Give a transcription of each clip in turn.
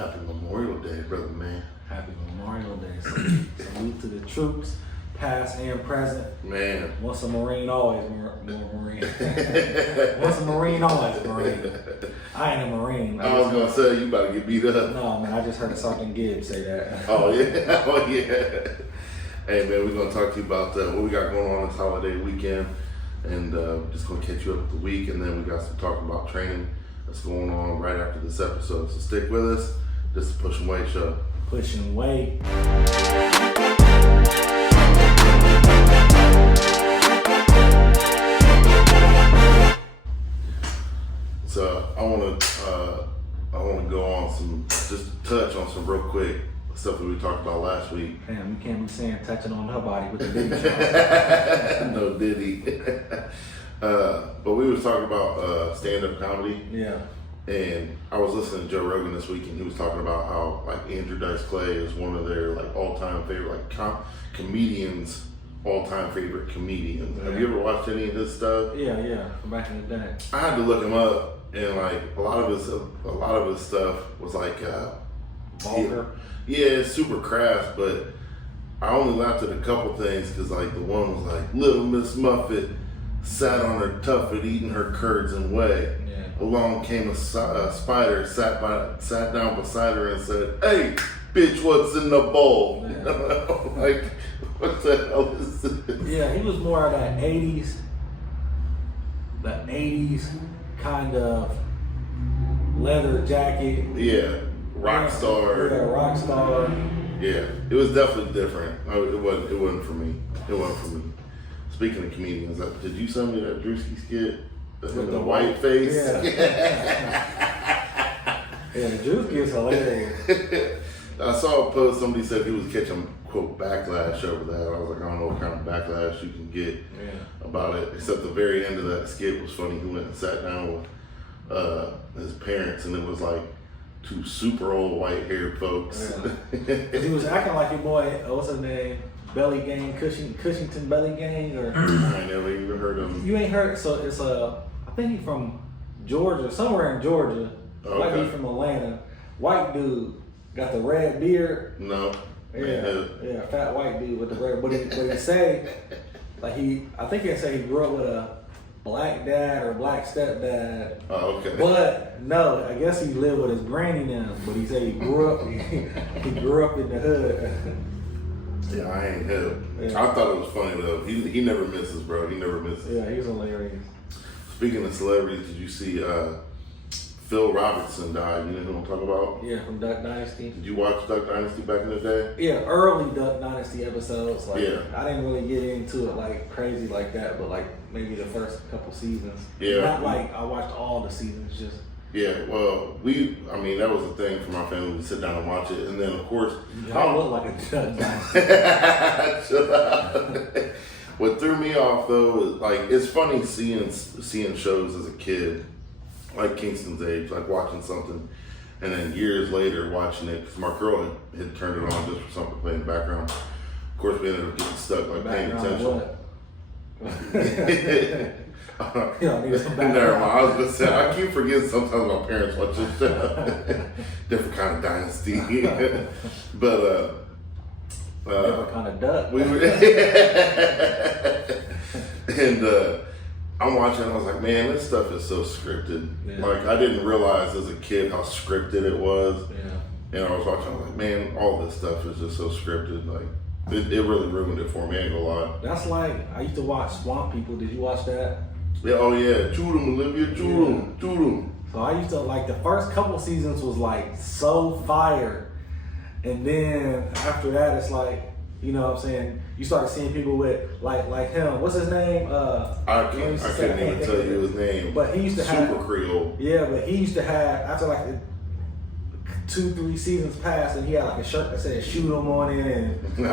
Happy Memorial Day, brother man. Happy Memorial Day. Salute to the troops, past and present. Man. Once a Marine, always more Marine. Once a Marine, always a Marine. I ain't a Marine. I was gonna say you about to get beat up. No, man, I just heard Sergeant Gibbs say that. Oh yeah, oh yeah. Hey man, we're gonna talk to you about what we got going on this holiday weekend, and just gonna catch you up with the week, and then we got some talk about training that's going on right after this episode. So stick with us. This is Push and Weight Show. Push and Weight. So I want to go on some, just touch on some real quick stuff that we talked about last week. Damn, you can't be saying touching on her body with the Diddy. No Diddy. But we was talking about stand-up comedy. Yeah. And I was listening to Joe Rogan this week, and he was talking about how like Andrew Dice Clay is one of their like all-time favorite comedians, all-time favorite comedians. Yeah. Have you ever watched any of his stuff? Yeah, from back in the day. I had to look him up, and like a lot of his stuff was like Vulgar. Yeah, it's super crass, but I only laughed at a couple things because like the one was like Little Miss Muffet sat on her tuffet eating her curds and whey. Yeah. Along came a spider, sat down beside her and said, "Hey, bitch, what's in the bowl?" Yeah. Like, what the hell is this? Yeah, he was more of that 80s kind of leather jacket. Yeah, rock star. Yeah, rock star. Yeah, it was definitely different. It wasn't for me. It wasn't for me. Speaking of comedians, did you send me that Drewski skit? With the white face? Yeah. Yeah, Drewski is hilarious. I saw a post, somebody said he was catching, quote, backlash over that. I was like, I don't know what kind of backlash you can get about it. Except the very end of that skit was funny. He went and sat down with his parents, and it was like two super old white-haired folks. Yeah. He was acting like your boy, what's his name? Belly Gang, Cushington Belly Gang, or I never even heard of him. You ain't heard? So it's I think he's from Georgia, somewhere in Georgia. Okay. Might be from Atlanta. White dude, got the red beard. No. Yeah, fat white dude with the red. But he say, like I think he say he grew up with a black dad or black stepdad. Oh, okay. But no, I guess he lived with his granny now. But he said he grew up in the hood. Yeah, I ain't him. Yeah. I thought it was funny though. He never misses, bro. He never misses. Yeah, he's hilarious. Speaking of celebrities, did you see Phil Robertson died? You know who I'm talking about? Yeah, from Duck Dynasty. Did you watch Duck Dynasty back in the day? Yeah, early Duck Dynasty episodes. Like, yeah. I didn't really get into it like crazy like that, but like maybe the first couple seasons. Yeah. Not like I watched all the seasons, just. Yeah, well, that was a thing for my family to sit down and watch it. And then, of course, I look like a Duck Dynasty. Shut up. What threw me off, though, is, like, it's funny seeing shows as a kid, like Kingston's Age, like watching something, and then years later watching it, because my girl had turned it on just for something to play in the background. Of course, we ended up getting stuck, like, paying attention. Never mind. I was gonna say I keep forgetting sometimes my parents watch this show. Different kind of dynasty, but different kind of duck. And I'm watching. I was like, man, this stuff is so scripted. Yeah. Like I didn't realize as a kid how scripted it was. Yeah. And I was watching. I was like, man, all this stuff is just so scripted. Like it really ruined it for me. I ain't gonna lie. That's like I used to watch Swamp People. Did you watch that? Yeah, oh yeah, shoot 'em, Olivia, shoot 'em, shoot 'em. So I used to like the first couple seasons was like so fire, and then after that it's like, you know what I'm saying, you start seeing people with like him. What's his name? I couldn't even tell you his name. But he used to have Super Creole. Yeah, but he used to have after like 2-3 seasons passed, and he had like a shirt that said "shoot 'em" on it, and he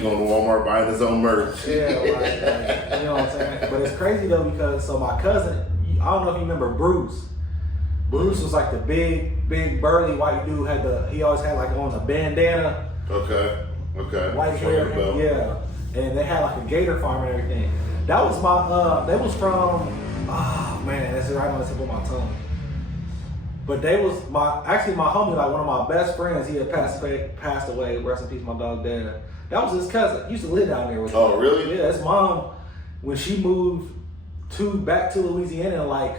going to Walmart buying his own merch. Yeah, like, you know what I'm saying. But it's crazy though because my cousin, I don't know if you remember Bruce. Bruce was like the big burly white dude. He always had like on a bandana. Okay. White hair. Yeah, and they had like a gator farm and everything. That was my. They was from. Oh man, that's right on the tip of my tongue. But they was my homie, like one of my best friends. He had passed away. Rest in peace, my dog dad. That was his cousin. He used to live down there with him. Oh, really? Yeah, his mom, when she moved back to Louisiana, like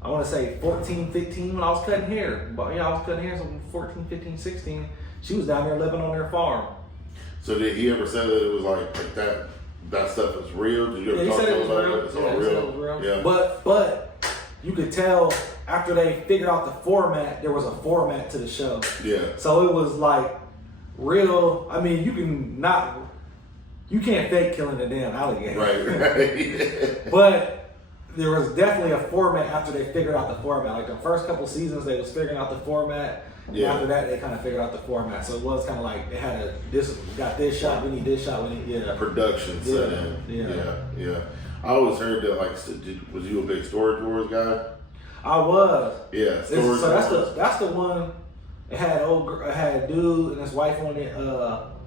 I want to say 14, 15 when I was cutting hair. But yeah, I was cutting hair so 14, 15, 16. She was down there living on their farm. So did he ever say that it was like that? That stuff is real? Did you ever talk to him about it? It's all Yeah, he real. said it was real. Yeah. But you could tell after they figured out the format, there was a format to the show. Yeah. So it was like real. I mean, you can't fake killing a damn alligator. Right. But there was definitely a format after they figured out the format. Like the first couple seasons, they was figuring out the format. Yeah. After that, they kind of figured out the format. So it was kind of like they had we got this shot, we need this shot, we need Production set in. Yeah. I always heard that. Like, was you a big Storage Wars guy? I was. Yeah. So that's the one. It had dude and his wife on it.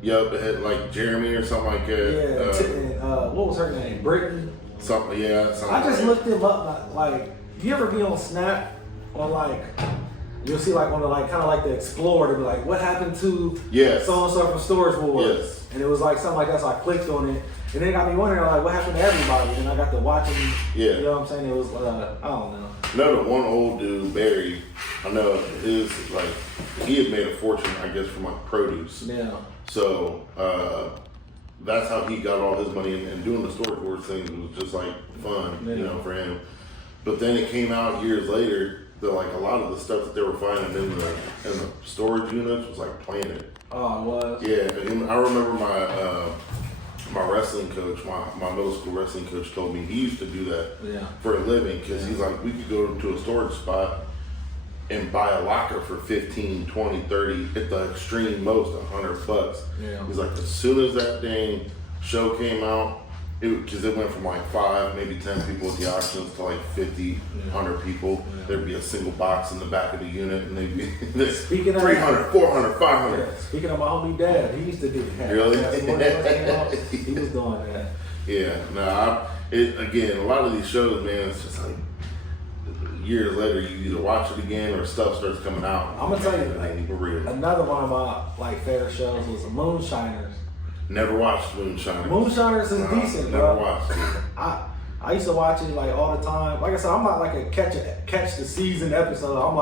Yep, it had like Jeremy or something like that. Yeah. What was her name? Brittany. Something. Yeah. Something I just like looked them up. Like, you ever be on Snap or like? You'll see like on the like kind of like the Explorer to be like, what happened to so and so from Storage Wars? Yes. And it was like something like that. So I clicked on it, and then it got me wondering like, what happened to everybody? And I got to watching. Yeah. You know what I'm saying? It was I don't know. No, the one old dude, Barry, I know his, like, he had made a fortune, I guess, from like produce. Yeah. So that's how he got all his money, and doing the Storage Wars thing was just like fun, you know, for him. But then it came out years later that like a lot of the stuff that they were finding in the storage units was like planted. Oh, it was. Yeah, and I remember my wrestling coach, my middle school wrestling coach told me he used to do that for a living because he's like, we could go to a storage spot and buy a locker for 15, 20, 30, at the extreme most, $100. Yeah. He's like, as soon as that dang show came out, because it went from like 5, maybe 10 people at the auctions to like 50, 100 people. Yeah. There'd be a single box in the back of the unit, and they'd be speaking of 300, 400, 500. Yeah. Speaking of my homie dad, he used to do that. Really? He was doing that. Yeah. No, again, a lot of these shows, man, it's just like years later, you either watch it again or stuff starts coming out. I'm gonna tell you, like, another one of my like favorite shows was Moonshiners. Never watched Moonshiners. Moonshiners is decent, never bro. watched it. I used to watch it like all the time. Like I said, I'm not like a catch the season episode. I'm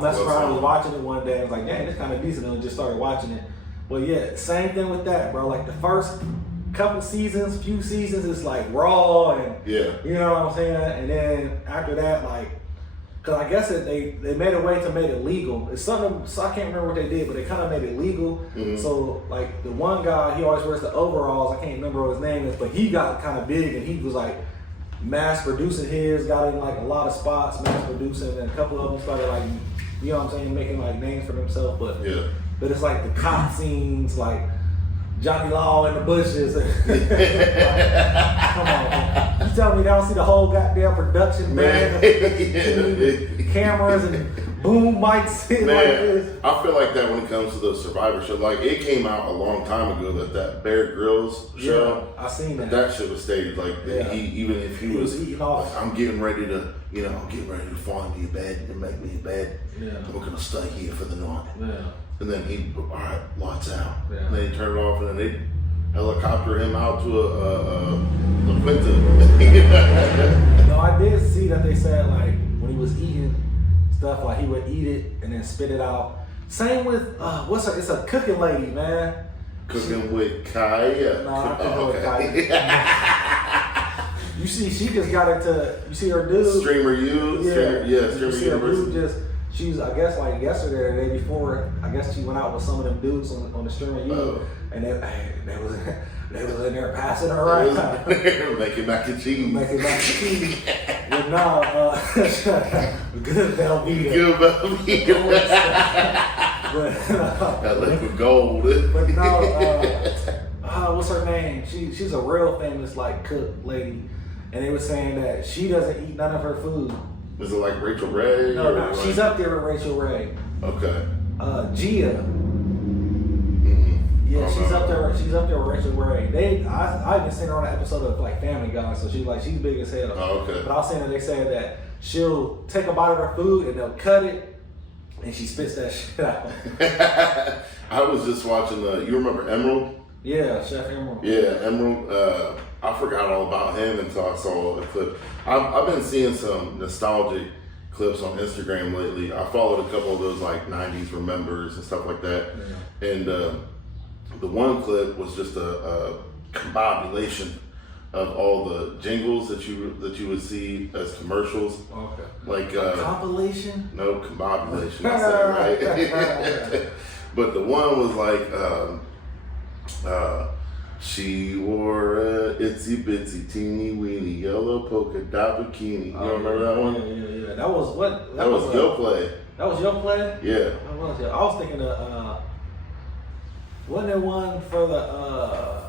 messing around. I was watching it one day. I was like, dang, it's kind of decent, and I just started watching it. But yeah, same thing with that, bro. Like the first few seasons, it's like raw and you know what I'm saying. And then after that, like, because I guess they made a way to make it legal. It's something, so I can't remember what they did, but they kind of made it legal. Mm-hmm. So like the one guy, he always wears the overalls. I can't remember what his name is, but he got kind of big, and he was like mass producing his, got in like a lot of spots, mass producing, and a couple of them started like, you know what I'm saying, making like names for themselves. But it's like the cop scenes, like Johnny Law in the bushes. Like, come on, man. You tell me they don't see the whole goddamn production, man. Cameras and boom mics sitting like this. I feel like that when it comes to the Survivor show. Like, it came out a long time ago that Bear Grylls show. Yeah, I seen that. That shit was staged. Like, even if he was eating off. Like, I'm getting ready to find me a bed and make me a bed. Yeah. And we're gonna stay here for the night. Yeah. And then all right, lights out. Yeah. And then he turned it off, and then they helicopter him out to a Clinton. No, I did see that they said like when he was eating stuff, like he would eat it and then spit it out. Same with it's a cooking lady, man. Cooking with Kaya. No, I'm cooking with Kaya. You see, she just got into. You see her dude. Streamer U. Streamer University. She's, I guess, like yesterday or the day before, I guess she went out with some of them dudes on the Streamer U, and they was in there passing her around. Making mac and cheese. But no, good Velveeta. Good Velveeta. That liquid gold. But no, what's her name? She's a real famous like cook lady, and they were saying that she doesn't eat none of her food. Is it like Rachel Ray? No, she's up there with Rachel Ray. Okay. Gia. Mm-hmm. Yeah, Oh, she's no. up there. She's up there with Rachel Ray. I even seen her on an episode of like Family Guy, so she's big as hell. Oh, okay. But I was saying that they said that she'll take a bite of her food and they'll cut it, and she spits that shit out. I was just watching you remember Emerald? Yeah, Chef Emerald. Yeah, Emerald. I forgot all about him until I saw a clip. I've been seeing some nostalgic clips on Instagram lately. I followed a couple of those like 90s remembers and stuff like that. Yeah. And the one clip was just a combobulation of all the jingles that you would see as commercials. Okay. Like Compilation? no, combobulation. I said right. But the one was like she wore a itsy bitsy teeny weeny yellow polka dot bikini. You remember that one? Yeah. That was what? That was Yo Play. That was Yo Play? Yeah. What was it? I was thinking of wasn't there one for the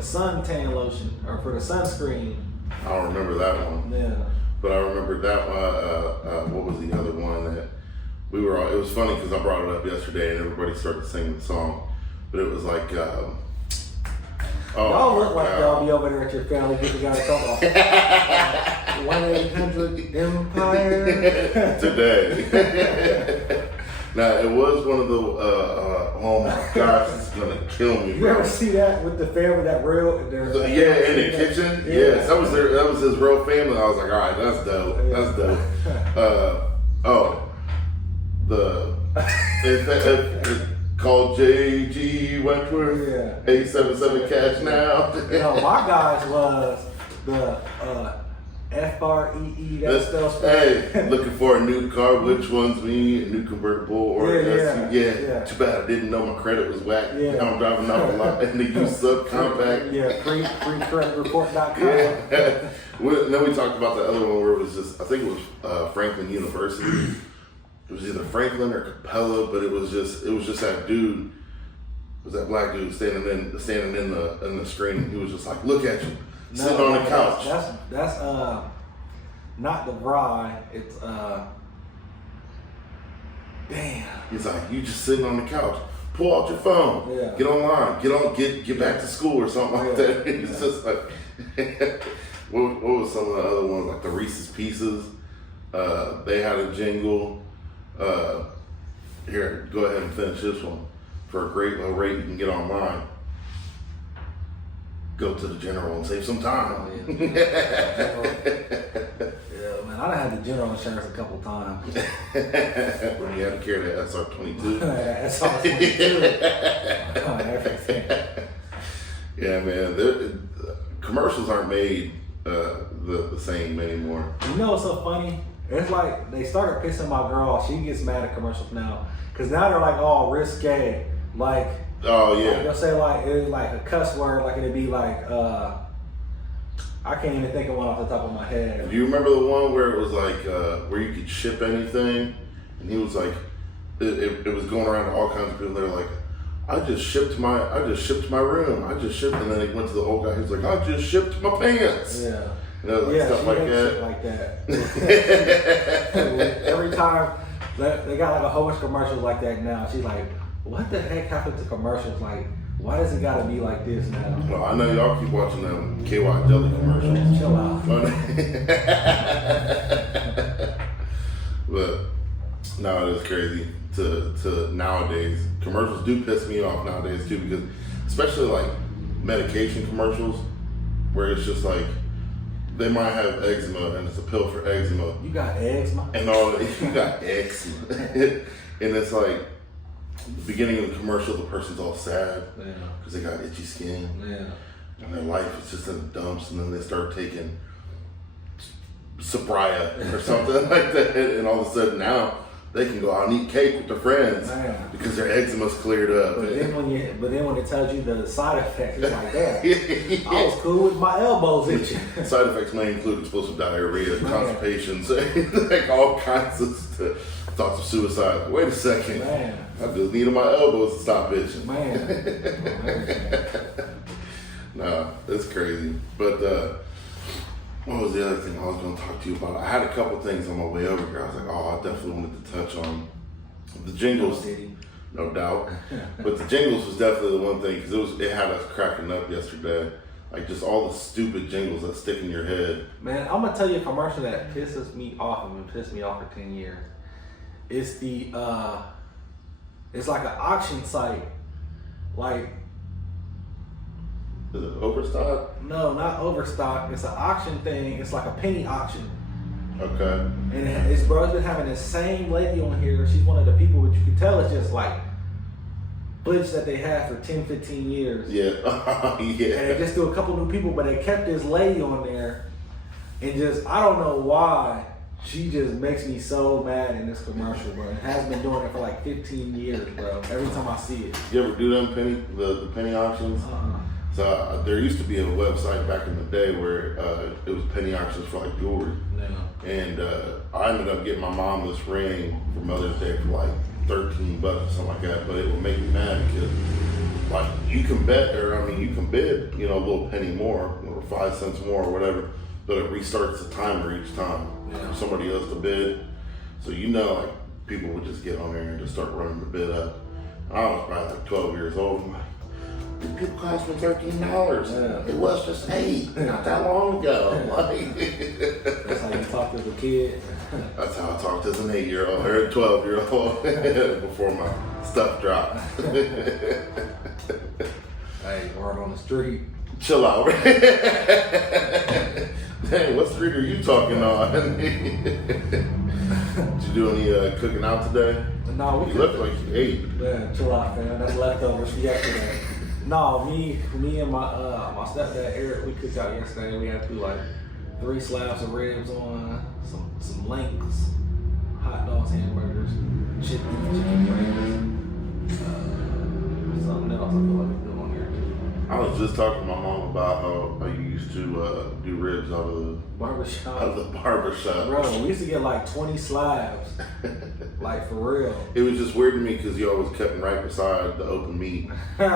suntan lotion or for the sunscreen? I don't remember that one. Yeah. But I remember that one. What was the other one that we were all? It was funny because I brought it up yesterday and everybody started singing the song. But it was like, y'all look like y'all be over there at your family get together talk about 1-800 Empire today. Now it was one of the. Oh my gosh, it's gonna kill me, You bro. ever see that with the family that real? Yeah, in the kitchen. Yeah. Yes, that was his real family. I was like, all right, that's dope. That's dope. It's called JG Wentworth. Yeah. 877 cash now. My guys was the FREE. That spells. Hey, looking for a new car. Which one's me? A new convertible or an SUV? Yeah. Too bad I didn't know my credit was whack. Yeah. Now I'm driving off a lot in the used subcompact. Yeah, freecreditreport.com. Yeah. Then we talked about the other one where it was just, I think it was Franklin University. It was either Franklin or Capella, but it was just that dude. It was that black dude standing in the screen. And he was just like, look at you, sitting on the couch. That's not the bride. It's damn. He's like, you just sitting on the couch. Pull out your phone. Yeah. Get online. Get back to school or something like that. It's just like, what was some of the other ones, like the Reese's Pieces? They had a jingle. Here, go ahead and finish this one. For a great low rate, you can get online. Go to the General and save some time. Yeah, man, I done had the general insurance a couple times. When you had to carry that SR22. That's all. Everything. Yeah, man. Commercials aren't made the same anymore. You know what's so funny? It's like they started pissing my girl off. She gets mad at commercials now. Because now they're like all risque. Like, Oh yeah. like they'll say like, it's like a cuss word. Like it'd be like, I can't even think of one off the top of my head. Do you remember the one where it was like, where you could ship anything? And he was like, it was going around to all kinds of people. They're like, I just shipped my room. And then he went to the old guy. He was like, I just shipped my pants. Yeah. You know, like Yeah, stuff she like hates that. shit like that. Every time they got like a whole bunch of commercials like that now. She's like, what the heck happened to commercials? Like, why does it gotta be like this now? Well, I know y'all keep watching them KY Jelly commercials. Chill out. But no, it is crazy to nowadays. Commercials do piss me off nowadays too, because especially like medication commercials where it's just like they might have eczema and it's a pill for eczema. You got eczema? And all you got eczema. And it's like the beginning of the commercial, the person's all sad because they got itchy skin. Yeah. And their life is just in the dumps, and then they start taking Sabria or something like that, and all of a sudden now they can go out and eat cake with their friends because their eczema's cleared up. But then when it tells you the side effects, it's like that. I was cool with my elbows itching. Side effects may include explosive diarrhea, constipation, like all kinds of stuff. Thoughts of suicide. Wait a second. Man. I just needed my elbows to stop itching. Man. Nah, that's crazy. But what was the other thing I was going to talk to you about? I had a couple things on my way over here. I was like, oh, I definitely wanted to touch on the jingles. no doubt. But the jingles was definitely the one thing because it had us cracking up yesterday. Like just all the stupid jingles that stick in your head. Man, I'm gonna tell you a commercial that pisses me off and been pissed me off for 10 years. It's the it's like an auction site. Like, is it Overstock? no, not Overstock. It's an auction thing. It's like a penny auction. Okay. And it's been having the same lady on here. She's one of the people, but you can tell it's just like footage that they had for 10, 15 years. Yeah. And they Yeah. just do a couple new people, but they kept this lady on there. And just, I don't know why, she just makes me so mad in this commercial, bro. And has been doing it for like 15 years, bro. Every time I see it. You ever do them the penny auctions? So there used to be a website back in the day where it was penny auctions for like jewelry. Yeah. And I ended up getting my mom this ring for Mother's Day for like $13 or something like that. But it would make me mad because like you can bet, or I mean you can bid, a little penny more or 5 cents more or whatever, but it restarts the timer each time for somebody else to bid. So like people would just get on there and just start running the bid up. I was probably like 12 years old. I'm like, these people cost me $13. Yeah. It was just $8 not that long ago. Like, That's how you talk as a kid. that's how I talked as an 8-year-old or a 12-year-old before my stuff dropped. Hey, word on the street. Chill out. Dang, what street are you talking on? Did you do any cooking out today? No, we You look like you ate. Man, chill out, man. That's leftovers from yesterday. No, me and my stepdad Eric, we cooked out yesterday. We had to do like 3 slabs of ribs on, some links, hot dogs, hamburgers, chicken wings, something else I feel like we do on here too. I was just talking to my mom about how I used to do ribs out of the Barbershop. barbershop. Bro, we used to get like 20 slabs. Like for real. It was just weird to me because you always kept them right beside the open meat. No,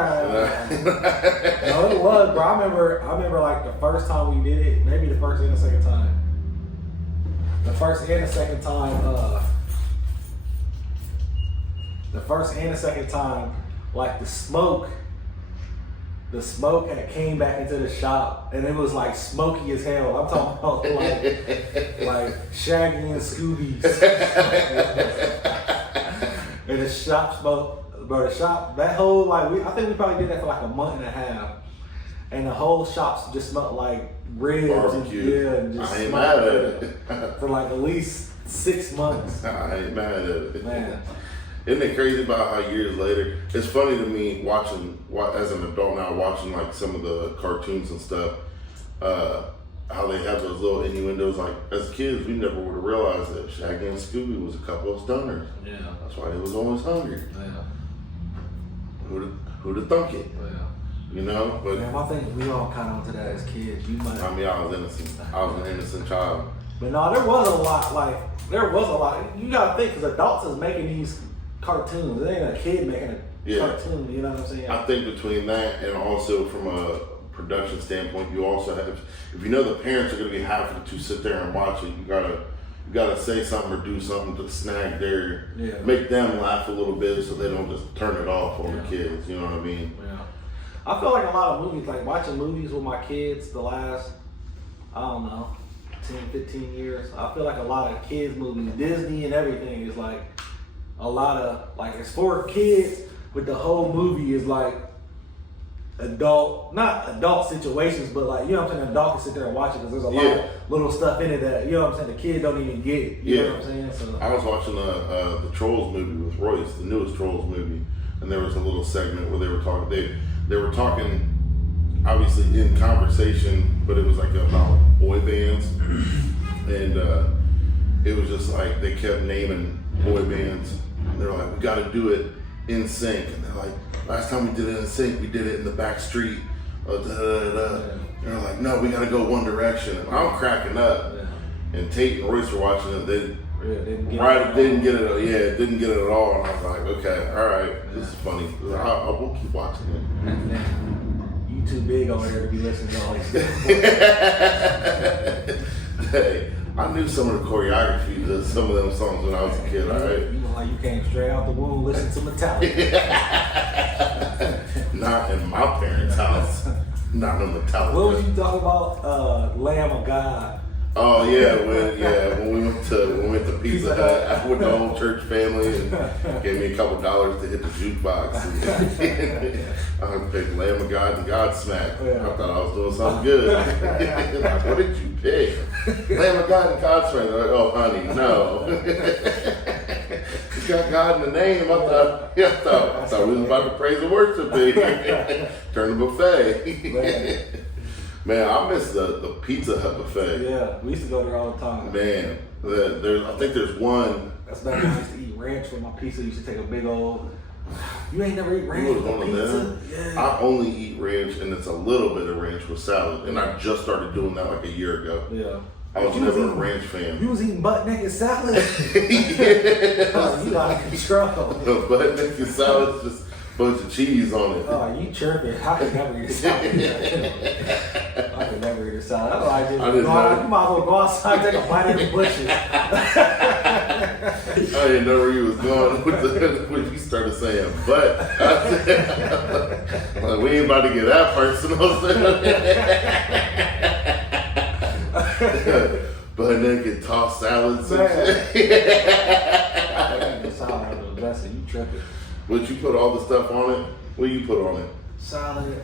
it was, bro. I remember like the first time we did it, maybe the first and the second time. The first and the second time, like the smoke had came back into the shop and it was like smoky as hell. I'm talking about like Shaggy and Scooby's. And the shop smoke, bro, that whole, I think we probably did that for like a month and a half. And the whole shop just smelled like ribs. Barbecue. And just I ain't mad at it. For like at least 6 months. I ain't mad at it. Man. Isn't it crazy about how years later, it's funny to me as an adult now, watching like some of the cartoons and stuff, how they have those little innuendos. Like as kids, we never would have realized that Shaggy and Scooby was a couple of stoners. Yeah. That's why they was always hungry. Yeah. Who'd have thunk it? Yeah. But man, I think we all caught on to that as kids. You might. I mean, I was innocent. I was an innocent child. But no, there was a lot. You gotta think, because adults is making these cartoons. It ain't a kid making a cartoon. You know what I'm saying? I think between that and also from a production standpoint, you also have, if you know the parents are going to be happy to sit there and watch it, you gotta say something or do something to snag make them laugh a little bit so they don't just turn it off on the kids. You know what I mean? Yeah. I feel like a lot of movies, like watching movies with my kids the last, I don't know, 10, 15 years. I feel like a lot of kids movies, Disney and everything is like a lot of, like it's for kids, but the whole movie is like not adult situations, but like, you know what I'm saying, an adult can sit there and watch it because there's a lot of little stuff in it that, you know what I'm saying, the kid don't even get. You know what I'm saying? So I was watching the Trolls movie with Royce, the newest Trolls movie, and there was a little segment where they were talking, they were talking obviously in conversation, but it was like about boy bands, and it was just like they kept naming boy bands, and they're like, we got to do it in sync, and they're like, last time we did it in sync, we did it in the back street, and they're like, no, we got to go One Direction, and I'm cracking up, and Tate and Royce were watching it, didn't get it at all, and I was like, okay, all right, this is funny, I will keep watching it. You too big over there to be listening to all these stuff. Hey, I knew some of the choreography to some of them songs when I was a kid. All right. You know, like you came straight out the womb, listen to Metallica. Not in my parents' house. Not in Metallica. What was you talking about? Lamb of God. Oh yeah, when we went to Pizza Hut with the whole church family and gave me a couple dollars to hit the jukebox. And I picked Lamb of God and Godsmack. Yeah. I thought I was doing something good. Like, what did you pick? Lamb of God and Godsmack. Like, oh honey, no. You got God in the name. I thought we was about to praise and worship. Turn the buffet. Man, I miss the Pizza Hut buffet. Yeah, we used to go there all the time. Man, I think there's one. That's back when I used to eat ranch with my pizza. I used to take a big old. You ain't never eat ranch You with was one of pizza? them. Yeah. I only eat ranch, and it's a little bit of ranch with salad. And I just started doing that like a year ago. Yeah. I was never a ranch fan. You was eating butt naked salad? Yeah. Oh, you out of control. But naked salad, just a bunch of cheese on it. Oh, you chirping. I could never eat a salad. I could never eat a salad. That's why I just I didn't you might as well go outside and take a bite of the bushes. I didn't know where you was going when you started saying but. Like, we ain't about to get that personal. But then get tossed salads and shit. The salad was the best. You tripping. But you put all the stuff on it? What do you put on it? Salad.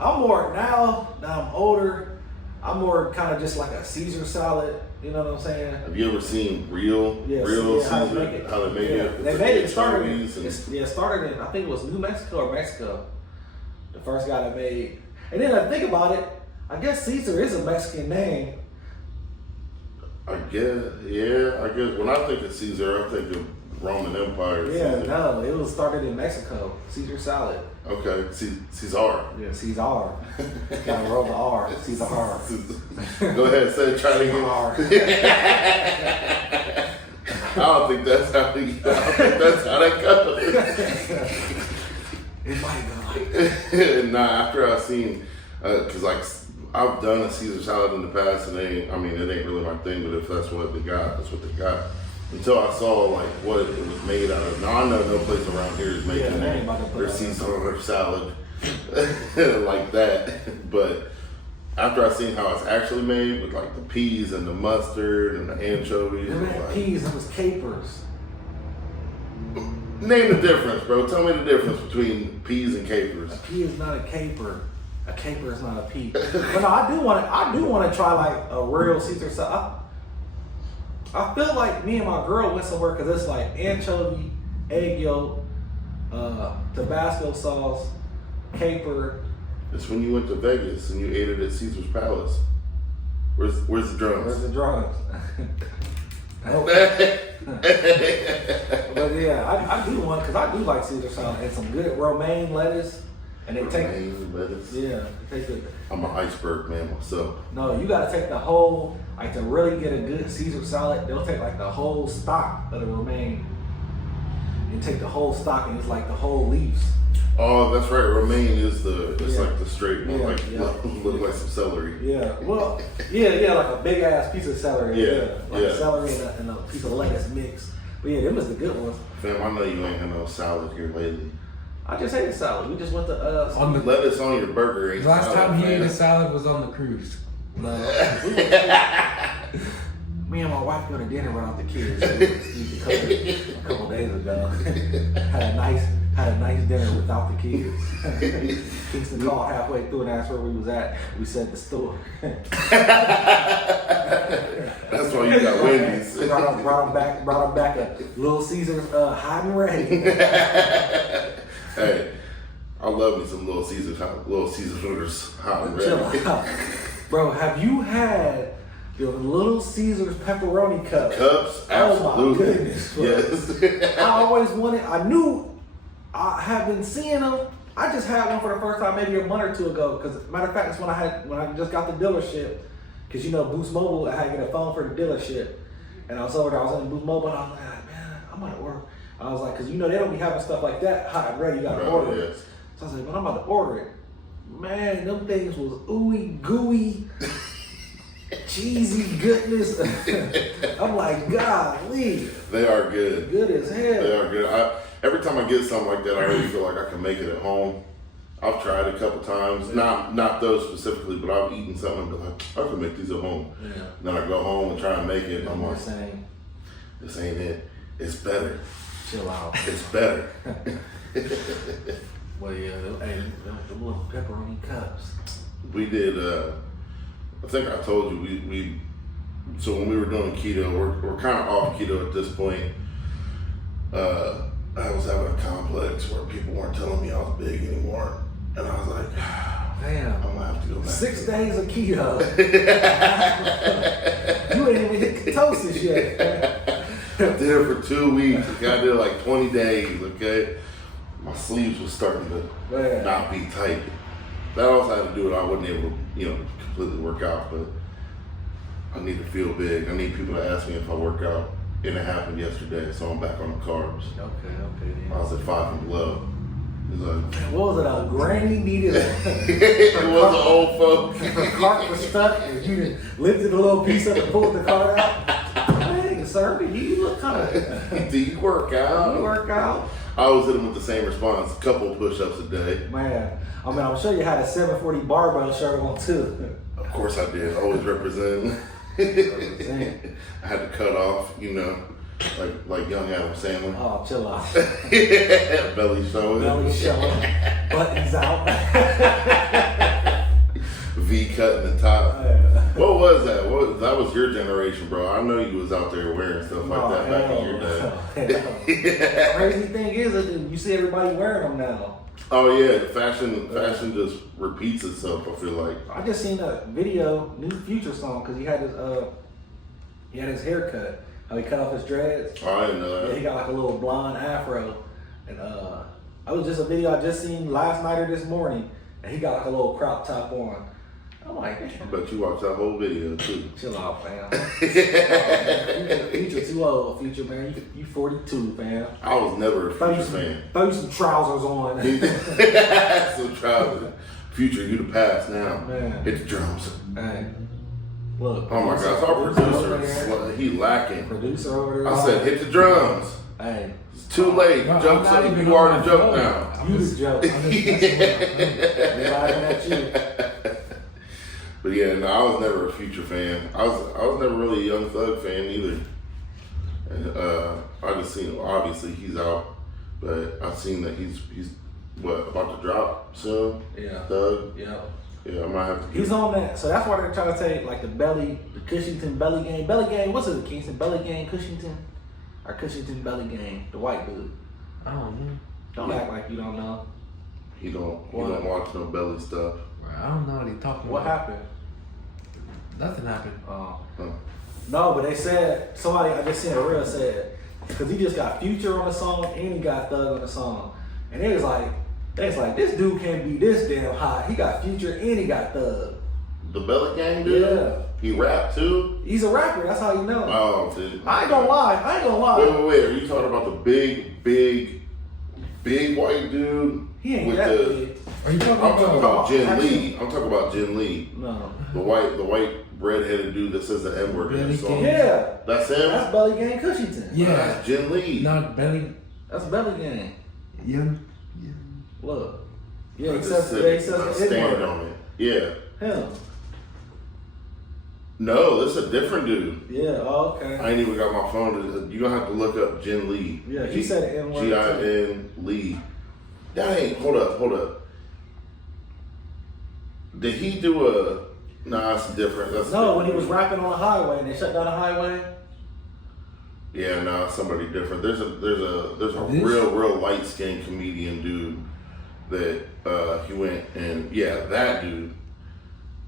I'm more now I'm older. I'm more kind of just like a Caesar salad. You know what I'm saying? Have you ever seen real Yeah, Caesar? how to make it. How they make it? They made it. Started in, anchovies and- it started in I think it was New Mexico or Mexico. The first guy that made. And then I think about it. I guess Caesar is a Mexican name. I guess when I think of Caesar, I think of Roman Empire. Yeah, Caesar. no, it was started in Mexico. Caesar salad. Okay, Caesar. Yeah, Caesar. Gotta roll the R. Caesar. Go ahead, say it, try it again. R. I don't think that's how that goes. It might go like Nah, after I've seen, cause like I've done a Caesar salad in the past, and it ain't really my thing. But if that's what they got, that's what they got. Until I saw like what it was made out of. Now I know no place around here is making they ain't about to put their that Caesar salad like that. But after I seen how it's actually made with like the peas and the mustard and the anchovies, Them ain't like, peas, them was capers. name the difference, bro. Tell me the difference between peas and capers. A pea is not a caper. A caper is not a pea. But no, I do want to try like a real Caesar salad. I feel like me and my girl went somewhere because it's like anchovy, egg yolk, Tabasco sauce, caper. It's when you went to Vegas and you ate it at Caesar's Palace. Where's the drums? Where's the drums? But yeah, I do want because I do like Caesar salad and some good romaine lettuce. And they take Romaine lettuce. yeah, they take it. I'm an iceberg man myself. No, you gotta take the whole, like to really get a good Caesar salad, they'll take like the whole stock of the romaine. And take the whole stock and it's like the whole leaves. Oh, that's right. Romaine is it's Yeah. like the straight one, Yeah, like yeah. look like some celery. Yeah, well, yeah, like a big ass piece of celery. Yeah, Like yeah. celery and a piece of lettuce mixed. But yeah, them was the good ones. Fam, I know you ain't had no salad here lately. I just ate a salad. We just went to On the Lettuce on your burger ain't last salad, time he ate man. a salad was on the cruise. Me and my wife went to dinner without the kids. We a couple days ago. Had a nice dinner without the kids. Kingston called halfway through and asked where we was at. We said the store. That's why you got Wendy's. brought him back a Little Caesars hot and ready. Hey, I love me some Little Caesars hot and Chill ready. out. Bro, have you had your Little Caesars pepperoni cup? Cups, Oh my absolutely. goodness, bro. Yes. I always wanted. I knew I have been seeing them. I just had one for the first time maybe a month or two ago. Because matter of fact, it's when I just got the dealership. Because you know Boost Mobile, I had to get a phone for the dealership, and I was over there. I was in Boost Mobile, and I was like, man, I'm gonna order. I was like, because you know they don't be having stuff like that hot and ready. You gotta order it. Yes. So I was like, but I'm about to order it. Man, them things was ooey gooey. cheesy goodness. I'm like, golly, They are good. good as hell. They are good. Every time I get something like that, I really feel like I can make it at home. I've tried it a couple times, not those specifically, but I've eaten something and be like, I can make these at home. Yeah. Then I go home and try and make it, and I'm I'm like, saying, this ain't it. It's better. chill out. It's better. Well, yeah, hey, the little pepperoni cups. We did. I think I told you we. So when we were doing keto, we're kind of off keto at this point. I was having a complex where people weren't telling me I was big anymore, and I was like, Damn. I'm gonna have to go back. 6 days of keto. You ain't even hit ketosis yet. I did it for 2 weeks. I did it like 20 days. Okay, my sleeves was starting to Man. not be tight. That also had to do with I wasn't able to, completely work out, but I need to feel big. I need people to ask me if I work out, and it happened yesterday, so I'm back on the carbs. Okay. I was at 5 and below. It's like, What was it? A granny needed it was an old folk. the cart was stuck and you just lifted a little piece up and pulled the cart out. Hey, sir, you look kind of. Do you work out? You work out? I always hit them with the same response: a couple push-ups a day. Man, I mean, I'm sure you had a 740 barbell shirt on too. Of course I did. Always represent. Represent. I had to cut off, like young Adam Sandler. Oh, chill out. Belly showing. Belly showing, buttons out. V cut in the top. Yeah. What was that? That was your generation, bro. I know you was out there wearing stuff like that back in your day. Crazy thing is, that you see everybody wearing them now. Oh yeah, fashion just repeats itself. I feel like. I just seen a video, new Future song, because he had his haircut. How he cut off his dreads. Oh, I didn't know Yeah, that. he got like a little blonde afro, and I was just a video I just seen last night or this morning, and he got like a little crop top on. I'm like, I bet you watched that whole video too. chill out, fam. Future too old, Future man. You 42, fam. I was never a Throw Future you some, fan. throw you some trousers on. So trousers. Future, you the past now. Man. Hit the drums. Hey, look. Oh my gosh, our producer, he lacking. Producer over there. I said, hit the drums. Hey, It's too late. No, Joke's I'm not up. even You are on the my joke phone. now. you the joke. I'm just messing with They laughing at you. But yeah, no, I was never a Future fan. I was never really a Young Thug fan either. And I just seen, obviously he's out, but I've seen that he's about to drop soon. Yeah. Thug. Yeah. Yeah, I might have to. He's on that. So that's why they're trying to say like the Cushington Belly Gang. Belly Gang, what's it? Kingston Belly Gang, Cushington? Or Cushington Belly Gang, the white dude. I don't know. Don't act like you don't know. He don't What? watch no belly stuff. Bro, I don't know what he's talking What about. happened? Nothing happened. Huh. No, but they said, somebody, I just seen a reel said, because he just got Future on the song and he got Thug on the song. And they was like, this dude can't be this damn hot. He got Future and he got Thug. The Belly Gang dude? Yeah. He rapped too? He's a rapper, that's how you know. Oh, dude. I ain't gonna lie. Wait. Are you talking about the big white dude? He ain't with that the, big. Are you talking I'm talking about Jin Actually- Lee. I'm talking about Jin Lee. No. The white redheaded dude that says the N-word in Billy his song. King? Yeah. That's him? That's Belly Gang Cushington. Yeah. That's Jin Lee. Not belly. That's Belly Gang. Young. Look. Yeah, he I says just he said, I says the stand N-word. on it. Yeah. Him. No, this is a different dude. Yeah, oh, okay. I ain't even got my phone. You're going to have to look up Jin Lee. Yeah, he said N-word G-I-N Lee. That ain't, hold up. Did he do a, nah, it's different. That's No, when he different. was rapping on the highway and they shut down the highway. Yeah, nah, somebody different. There's a This? real light skinned comedian dude that he went and that dude.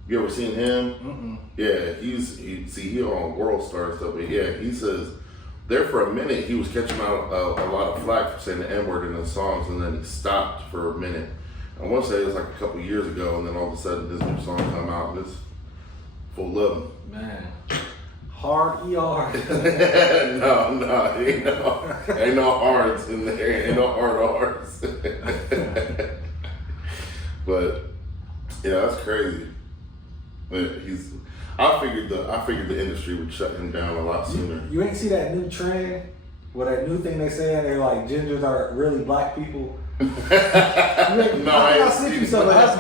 You ever seen him? Mm-mm. Yeah, he on World Star and stuff, but yeah, he says there for a minute he was catching out a lot of flack for saying the N-word in his songs, and then he stopped for a minute. I want to say it was like a couple years ago, and then all of a sudden this new song come out and it's full of them. Man. Hard ER. No, ain't no hearts in there, ain't no hard R's. But yeah, that's crazy. But I figured the industry would shut him down a lot sooner. You ain't see that new trend? With that new thing they saying they're like gingers are really black people. No, I sent you something. I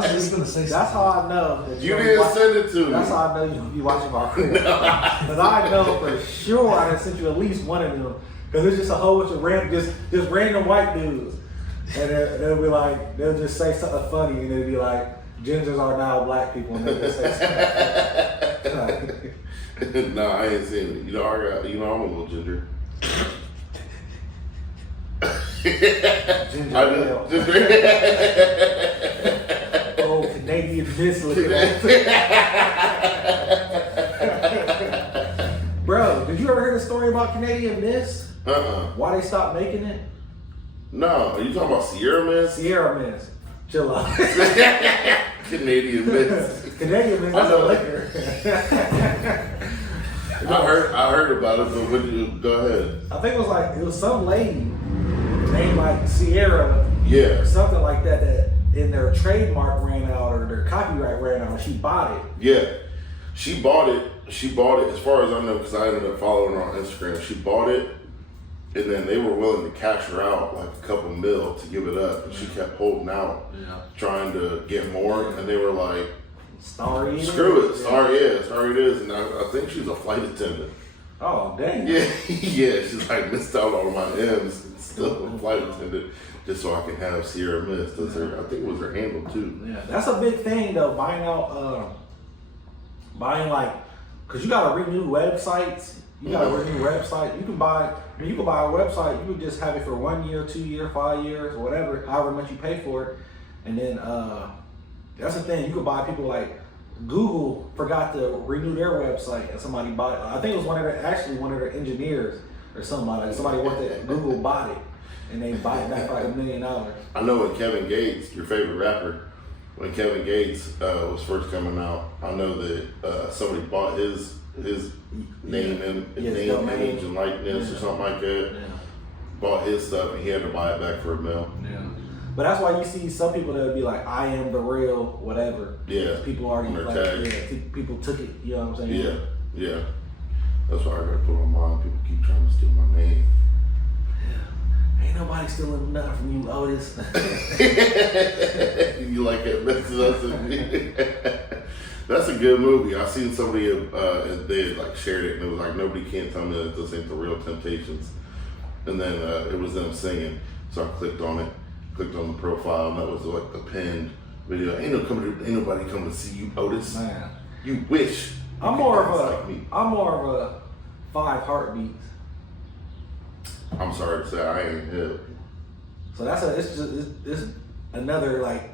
was just gonna say That's how I know. That You didn't send it to me. That's how I know you watching my career. Because I know for sure I done sent you at least one of them. Because it's just a whole bunch of just random white dudes. And they'll be like, they'll just say something funny and they'll be like, gingers are now black people. And they'll just say something. No, I ain't seen it. I'm a little ginger. Ginger ale. Oh, Canadian Miss looking at Bro, did you ever hear the story about Canadian Miss? Why they stopped making it? No, are you talking about Sierra Mist? Sierra Miss. Chill out. Canadian Mist. Canadian Miss is a liquor. I heard about it, but go ahead. I think it was some lady named like Sierra Yeah. or something like that in their trademark ran out or their copyright ran out and she bought it. Yeah. She bought it as far as I know because I ended up following her on Instagram. She bought it and then they were willing to cash her out like a couple mil to give it up. And she kept holding out, trying to get more. And they were like, Starry screw it. Sorry it is. And I think she's a flight attendant. Oh, dang. Yeah, she's like missed out on my M's and still a flight attendant just so I can have Sierra Mist. I think it was her handle too. Yeah, that's a big thing though. Buying cause you gotta renew websites. You can buy a website. You could just have it for 1 year, 2 year, 5 years, whatever, however much you pay for it. And then that's the thing. You could buy people like Google forgot to renew their website and somebody bought it. I think it was one of their engineers or somebody worked at Google bought it and they buy it back for like $1 million. I know when Kevin Gates, your favorite rapper, when Kevin Gates was first coming out, I know that somebody bought his name and image and likeness or something like that. Yeah. Bought his stuff and he had to buy it back for $1 million. Yeah. But that's why you see some people that'll be like, I am the real whatever. Yeah. People already people took it, you know what I'm saying? Yeah. That's why I gotta put on mine. People keep trying to steal my name. Yeah. Ain't nobody stealing nothing from you, Otis. You like it? That's a good movie. I seen somebody they had like shared it and it was like nobody can tell me that this ain't the Real Temptations. And then it was them singing, so I clicked on it. Clicked on the profile, and that was like the pinned video. Ain't nobody coming to see you, Otis. Man, you wish. I'm more of a 5 Heartbeats. I'm sorry to say I ain't hip. So it's another like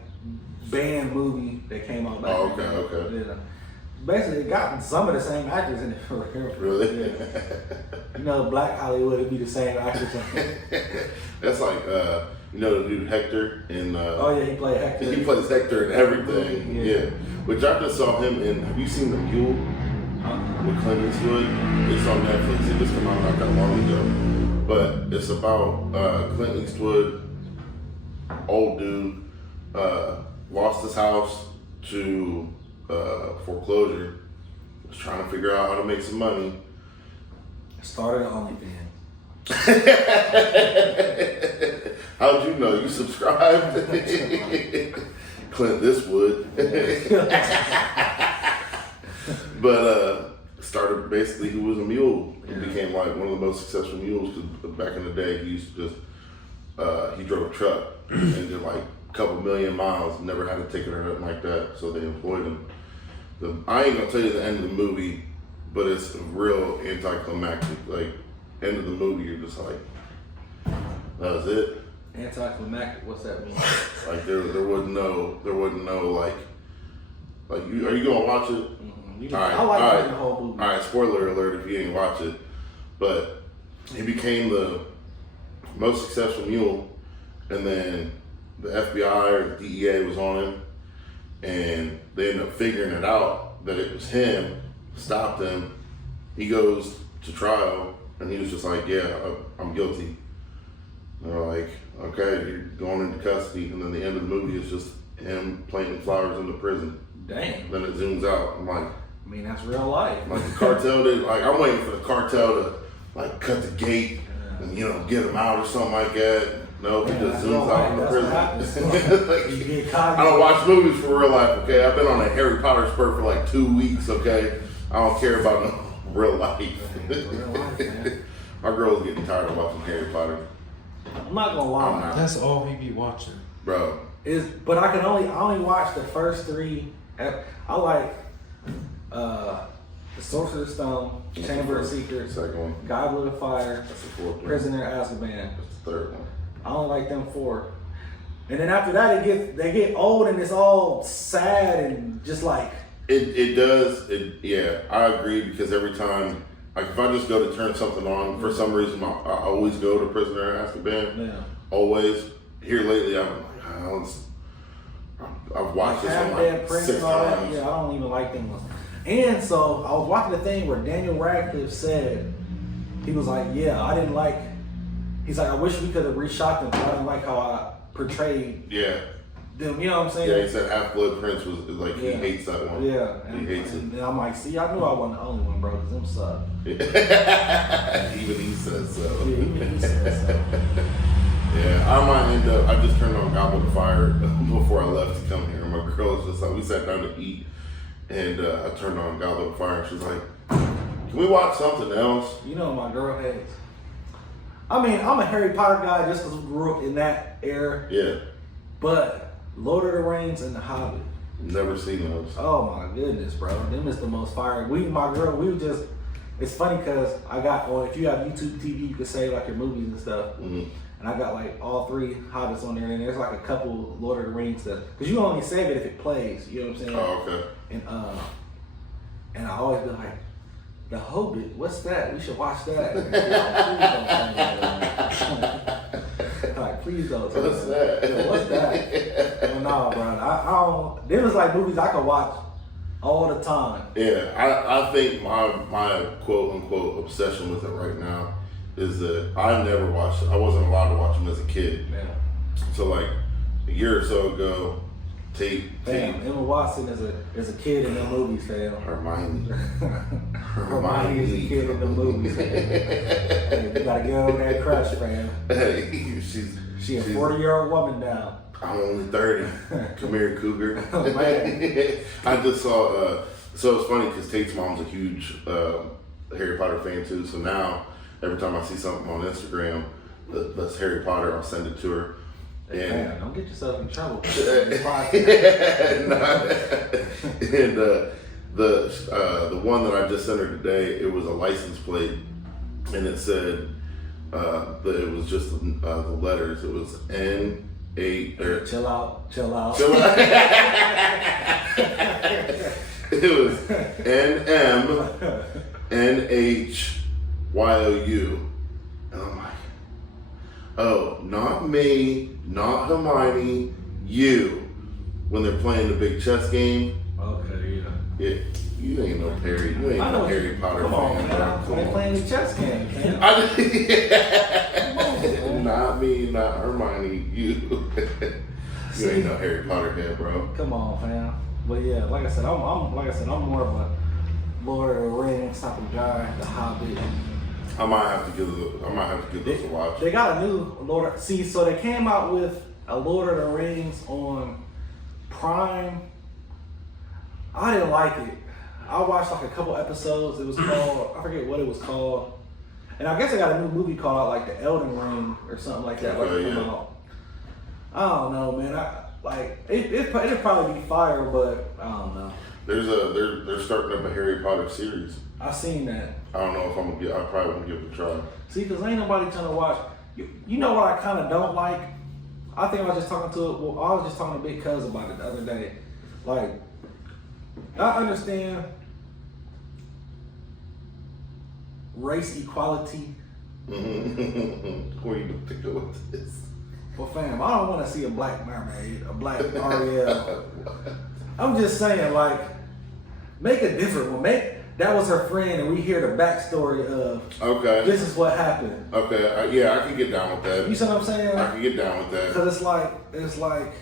band movie that came out back. Oh, okay. Yeah. Basically, it got some of the same actors in it. Really? Yeah. Black Hollywood would be the same actors. That's like the dude Hector in. He played Hector. He plays Hector in everything. Yeah. Which I just saw him in. Have you seen The Mule? With Clint Eastwood? It's on Netflix. It just came out not that long ago. But it's about Clint Eastwood, old dude, lost his house to foreclosure. Was trying to figure out how to make some money. Started OnlyFans. How'd you know? You subscribed? Clint Eastwood. But started basically, he was a mule. He became like one of the most successful mules because back in the day he used to just, he drove a truck and did like a couple million miles, never had a ticket or nothing like that, so they employed him. I ain't gonna tell you the end of the movie, but it's real anticlimactic. Like, end of the movie, you're just like, that was it. Anticlimactic, what's that mean? Like there wasn't no like are you gonna watch it? Mm-hmm. I like the whole movie. All right, spoiler alert if you ain't watch it, but he became the most successful mule, and then the FBI or the DEA was on him, and they ended up figuring it out that it was him, stopped him. He goes to trial, and he was just like, yeah, I'm guilty. And they're like, okay, you're going into custody, and then the end of the movie is just him planting flowers in the prison. Damn. Then it zooms out. I'm like, I mean, that's real life. Like the cartel did. Like I'm waiting for the cartel to like cut the gate and get him out or something like that. No, he just zooms out of the prison. You get caught. I don't watch movies for real life. Okay, I've been on a Harry Potter spurt for like 2 weeks. Okay, I don't care about no real life. Real life, man. My girl's getting tired of watching Harry Potter, I'm not gonna lie. I'm not. That's all he be watching. bro. But I only watch the first 3. I like the Sorcerer's Stone, Chamber of Secrets, Second one. Goblet of Fire, That's the fourth one. Prisoner of Azkaban. That's the third one. I only like them 4. And then after that, they get old and it's all sad and just like. It does. Yeah, I agree because every time, like if I just go to turn something on, for some reason I always go to Prisoner of Azkaban. Yeah. Always. Here lately, I'm like, I've watched this one Half-Dead like Prince 6 and all that. times. Yeah, I don't even like them ones. And so I was watching the thing where Daniel Radcliffe said, he was like, yeah, I didn't like, he's like, I wish we could have reshot them, but I didn't like how I portrayed Yeah. them, you know what I'm saying? Yeah, he said Half-Blood Prince was like, he Yeah. hates that one. Yeah. He hates it. And I'm like, see, I knew I wasn't the only one, bro, because them suck. Even he says so. Yeah, even he said so. Yeah, I might end up. I just turned on Goblet of Fire before I left to come here. My girl was just like, we sat down to eat, and I turned on Goblet of Fire, and she was like, "Can we watch something else?" You know my girl hates. I mean, I'm a Harry Potter guy just because we grew up in that era, Yeah, but Lord of the Rings and The Hobbit. never seen those. Oh my goodness, bro. Them is the most fire. My girl, we were just, it's funny because I got, if you have YouTube TV, you can save like your movies and stuff. Mm-hmm. And I got like all 3 Hobbits on there, and there's like a couple Lord of the Rings stuff. Because you only save it if it plays, you know what I'm saying? Oh, okay. And I always be like, The Hobbit, what's that? We should watch that. Like, please don't tell me. What's that? Yeah, what's that? Well, no, bro. I don't. There was like movies I could watch all the time. Yeah, I think my quote unquote obsession with it right now is that I never watched it. I wasn't allowed to watch them as a kid. Yeah. So like a year or so ago, Tate, Damn, Emma Watson is a kid in the movies, fam. Hermione. Hermione is a kid in the movies, fam. Hey, you gotta get over that crush, fam. Hey, She a 40-year-old woman now. I'm only 30. Come here, cougar. Oh, man. I just saw, so it's funny because Tate's mom's a huge Harry Potter fan too. So now, every time I see something on Instagram that's Harry Potter, I'll send it to her. And Man, don't get yourself in trouble. and the one that I just sent her today, it was a license plate, and it said that it was just the letters. It was N8 or Chill out. It was NMNHYOU, and I'm like, oh, not me, not Hermione, you. When they're playing the big chess game, Okay, yeah, you ain't no Harry, you ain't I know no what Harry you- Potter come on, fan. man. bro. They playing the chess game, man. Not me, not Hermione, you. You ain't no Harry Potter fan, bro. Come on, fam. But yeah, like I said, I'm more of a Lord of the Rings type of guy. The Hobbit. I might have to give this a watch. They got a new Lord. So they came out with a Lord of the Rings on Prime. I didn't like it. I watched like a couple episodes. It was called, I forget what it was called. And I guess they got a new movie called like The Elden Ring or something like that. Like Yeah. come out. I don't know, man. It'd probably be fire, but I don't know. They're starting up a Harry Potter series. I seen that. I don't know if I'm gonna get. I probably won't give it a try. See, because ain't nobody trying to watch. You know what I kind of don't like? I think I was just talking to Big Cuz about it the other day. Like, I understand race equality. Where you about to go with this? But fam, I don't want to see a black mermaid, a black Ariel. I'm just saying, like, make a different one. That was her friend, and we hear the backstory of Okay. this is what happened. Okay. Yeah, I can get down with that. You see what I'm saying? I can get down with that. Because it's like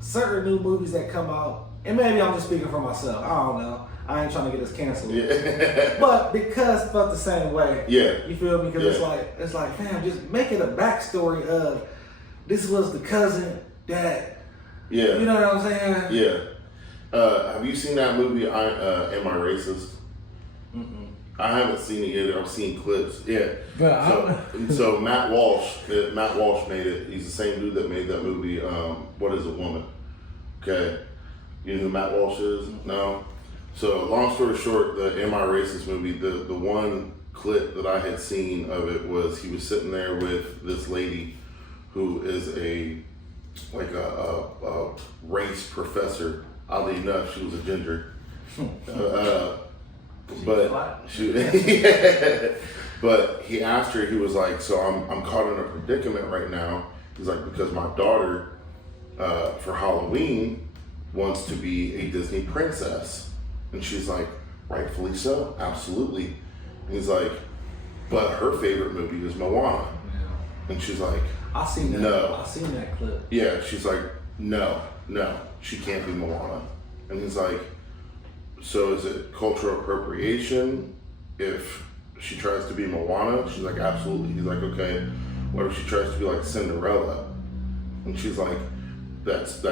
certain new movies that come out, and maybe I'm just speaking for myself. I don't know. I ain't trying to get us canceled. Yeah. But because felt the same way. Yeah. You feel me? Because Yeah. it's like, fam, just make it a backstory of this was the cousin that. Yeah. You know what I'm saying? Yeah. Have you seen that movie? Am I Racist? Mm-mm. I haven't seen it yet. I've seen clips. Yeah. But So Matt Walsh made it. He's the same dude that made that movie. What is a Woman? Okay. You know who Matt Walsh is? No. So long story short, the Am I Racist movie, the one clip that I had seen of it was he was sitting there with this lady who is a race professor. Oddly enough, she was a ginger. But but he asked her, he was like, so I'm caught in a predicament right now. He's like, because my daughter for Halloween wants to be a Disney princess. And she's like, rightfully so, absolutely. And he's like, but her favorite movie is Moana. Yeah. And she's like, I seen that. No. I seen that clip. yeah, she's like, no, she can't be Moana. And he's like, so is it cultural appropriation if she tries to be Moana? She's like, absolutely. He's like, okay, what if she tries to be like Cinderella? And she's like, that's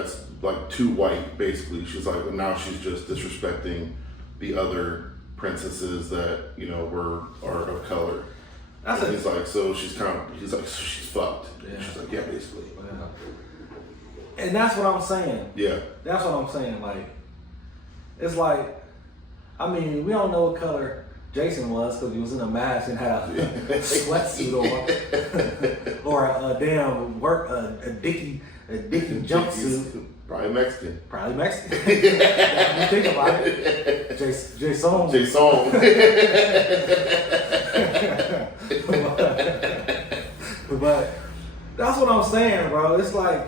like too white, basically. She's like, well, now she's just disrespecting the other princesses that, you know, are of color. That's And a, he's like, so he's like, so she's fucked. Yeah. She's like, yeah, basically. yeah. And that's what I'm saying. Yeah. That's what I'm saying. Like, it's like, I mean, we don't know what color Jason was because he was in a mask and had a sweatsuit on, or a damn a dicky jumpsuit. Probably Mexican. Probably Mexican. You think about it, Jason. Jason. But that's what I'm saying, bro. It's like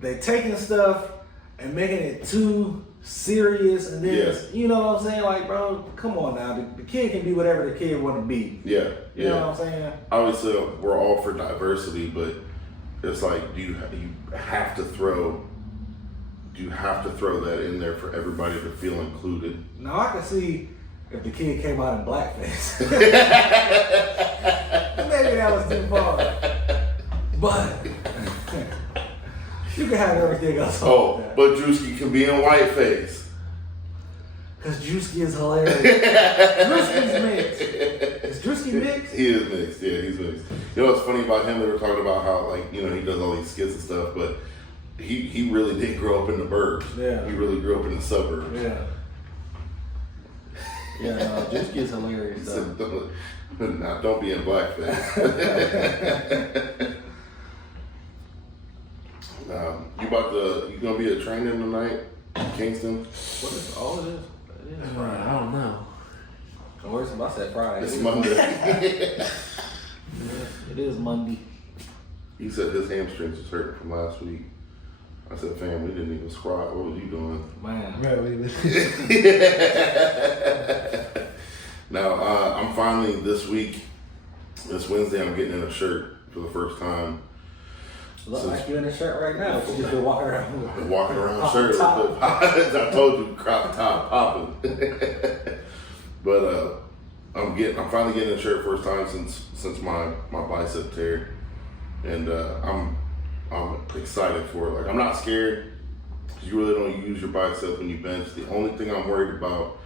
they taking stuff and making it too serious, and then Yeah. you know what I'm saying? Like, bro, come on now. The kid can be whatever the kid want to be. Yeah. You know what I'm saying? Obviously, we're all for diversity, but it's like, do you have to throw that in there for everybody to feel included? Now I can see if the kid came out in blackface. Maybe that was too far. But you can have everything else. Oh, but Drewski can be in whiteface. Because Drewski is hilarious. Drewski's mixed. Is Drewski mixed? He is mixed. Yeah, he's mixed. You know what's funny about him? They were talking about how, like, you know, he does all these skits and stuff, but he really did grow up in the burbs. Yeah. He really grew up in the suburbs. Yeah. Yeah, no, Drewski is hilarious though. Now, don't be in blackface. You gonna be at training tonight, Kingston? What is all of this? It is I Friday. don't know. Don't worry about that Friday. It's Monday. It is Monday. He said his hamstrings was hurting from last week. I said, fam, we didn't even squat. What was you doing? Man. Now, I'm finally this Wednesday, I'm getting in a shirt for the first time. Look like you're in a shirt right now. You just been walking around with Walking around Crop shirt. top. I told you, crop top popping. But I'm finally getting a shirt first time since my bicep tear, and I'm excited for it. Like, I'm not scared. You really don't use your bicep when you bench. The only thing I'm worried about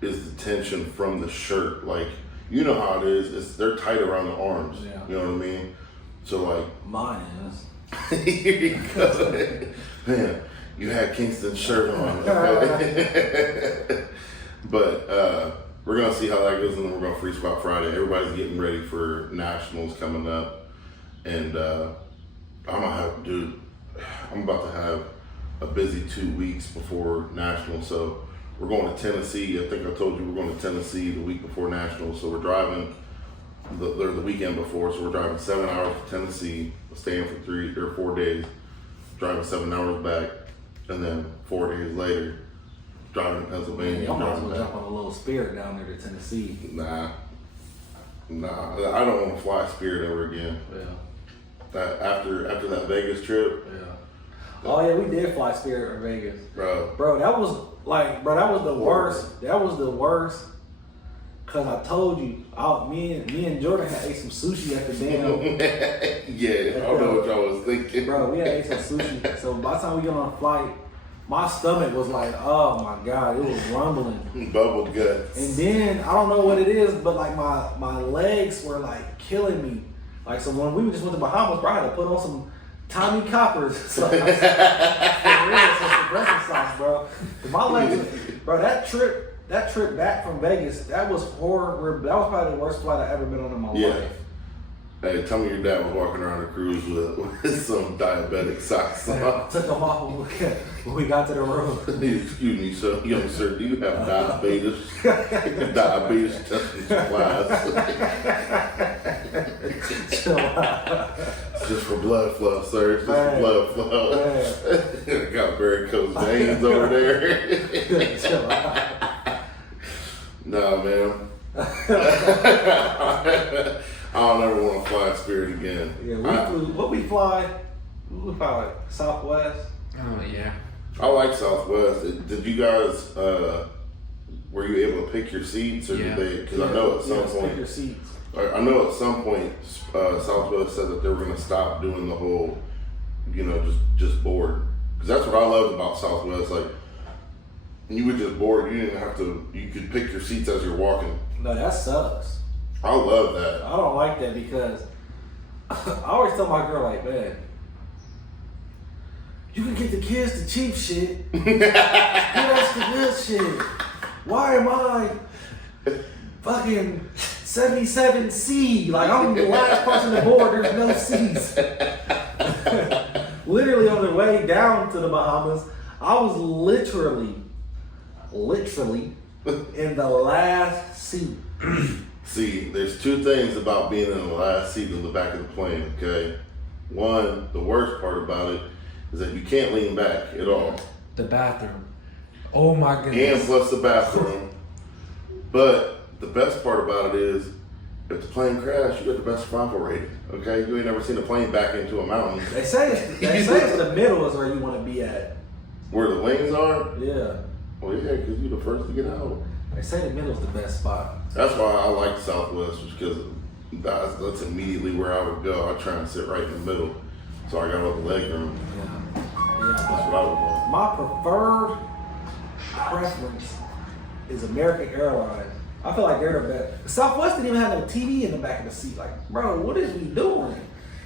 is the tension from the shirt. Like, you know how it is. They're tight around the arms. Yeah. You know what I mean? So like, mine is. here you go. Man, you had Kingston's shirt on. Okay? But we're gonna see how that goes, and then we're gonna free spot Friday. Everybody's getting ready for nationals coming up, and I'm about to have a busy 2 weeks before nationals. So we're going to Tennessee. I think I told you we're going to Tennessee the week before nationals. So we're driving the weekend before. So we're driving 7 hours to Tennessee, staying for 3 or 4 days, driving 7 hours back, and then 4 days later, driving to Pennsylvania. Y'all might as driving well back. jump on a little Spirit down there to Tennessee. Nah, I don't want to fly Spirit ever again. Yeah. That after that Vegas trip, Yeah. Oh yeah, we did fly Spirit in Vegas. Bro. That was the worst. That was the worst. Cause I told you, me and Jordan had ate some sushi at the damn. Yeah, I don't know what y'all was thinking. Bro, we had ate some sushi. So by the time we got on a flight, my stomach was like, oh my God, it was rumbling. Bubble guts. And then I don't know what it is, but like my legs were like killing me. Like so when we just went to Bahamas, bro, I had to put on some Tommy Coppers sauce. For real, some progressive sauce, bro. 'Cause my legs, bro, that trip back from Vegas, that was horrible. That was probably the worst flight I've ever been on in my life. Hey, tell me your dad was walking around the cruise with some diabetic socks on. I took them off when we got to the room. Excuse me, sir. Young sir, do you have diabetes? Diabetes testing supplies. Chill out. It's just for blood flow, sir. It's just for blood flow. Got varicose veins over there. Chill out. Nah, man. I don't ever want to fly Spirit again. Yeah, we fly like Southwest. Oh yeah. I like Southwest. Did you guys, were you able to pick your seats or did they, because I know at some point, pick your seats. I know at some point Southwest said that they were going to stop doing the whole, just board. Because that's what I loved about Southwest. Like, you would just board. You didn't have to, you could pick your seats as you're walking. No, that sucks. I love that. I don't like that because I always tell my girl, like, man, you can get the kids the cheap shit. Give us the good shit. Why am I fucking 77C? Like, I'm the last person to board, there's no C's. Literally on the way down to the Bahamas, I was literally in the last seat. See, there's two things about being in the last seat in the back of the plane, okay? One, the worst part about it is that you can't lean back at all. The bathroom. Oh my And goodness. plus the bathroom. But the best part about it is, if the plane crashed, you got the best survival rating, okay? You ain't never seen a plane back into a mountain. They say it's the middle is where you want to be at. Where the wings are? Yeah. Well, yeah, because you're the first to get out. They say the middle is the best spot. That's why I like Southwest, because that's immediately where I would go. I try and sit right in the middle, so I got all the leg room. Yeah. That's what I would want. My preference is American Airlines. I feel like they're the best. Southwest didn't even have no TV in the back of the seat. Like, bro, what is we doing?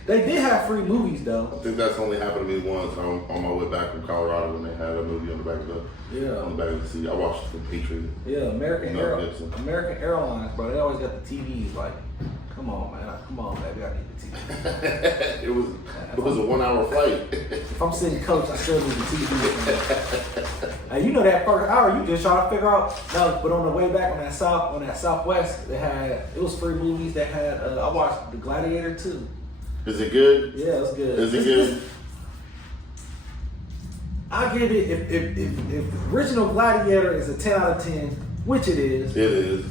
They did have free movies though. I think that's only happened to me once on my way back from Colorado when they had a movie on the back of the seat. I watched The Patriot. Yeah, American Mel Gibson. Airlines, bro. They always got the TVs. Like, come on, man. Come on, baby. I need the TV. it was a 1 hour flight. If I'm sitting coach, I still need the TV. Hey, you know that first hour, you just trying to figure out. No, but on the way back on that Southwest, it was free movies. They had. I watched The Gladiator 2. Is it good? Yeah, it's good. Is it good? I give it if the original Gladiator is a 10 out of 10, which it is. It is.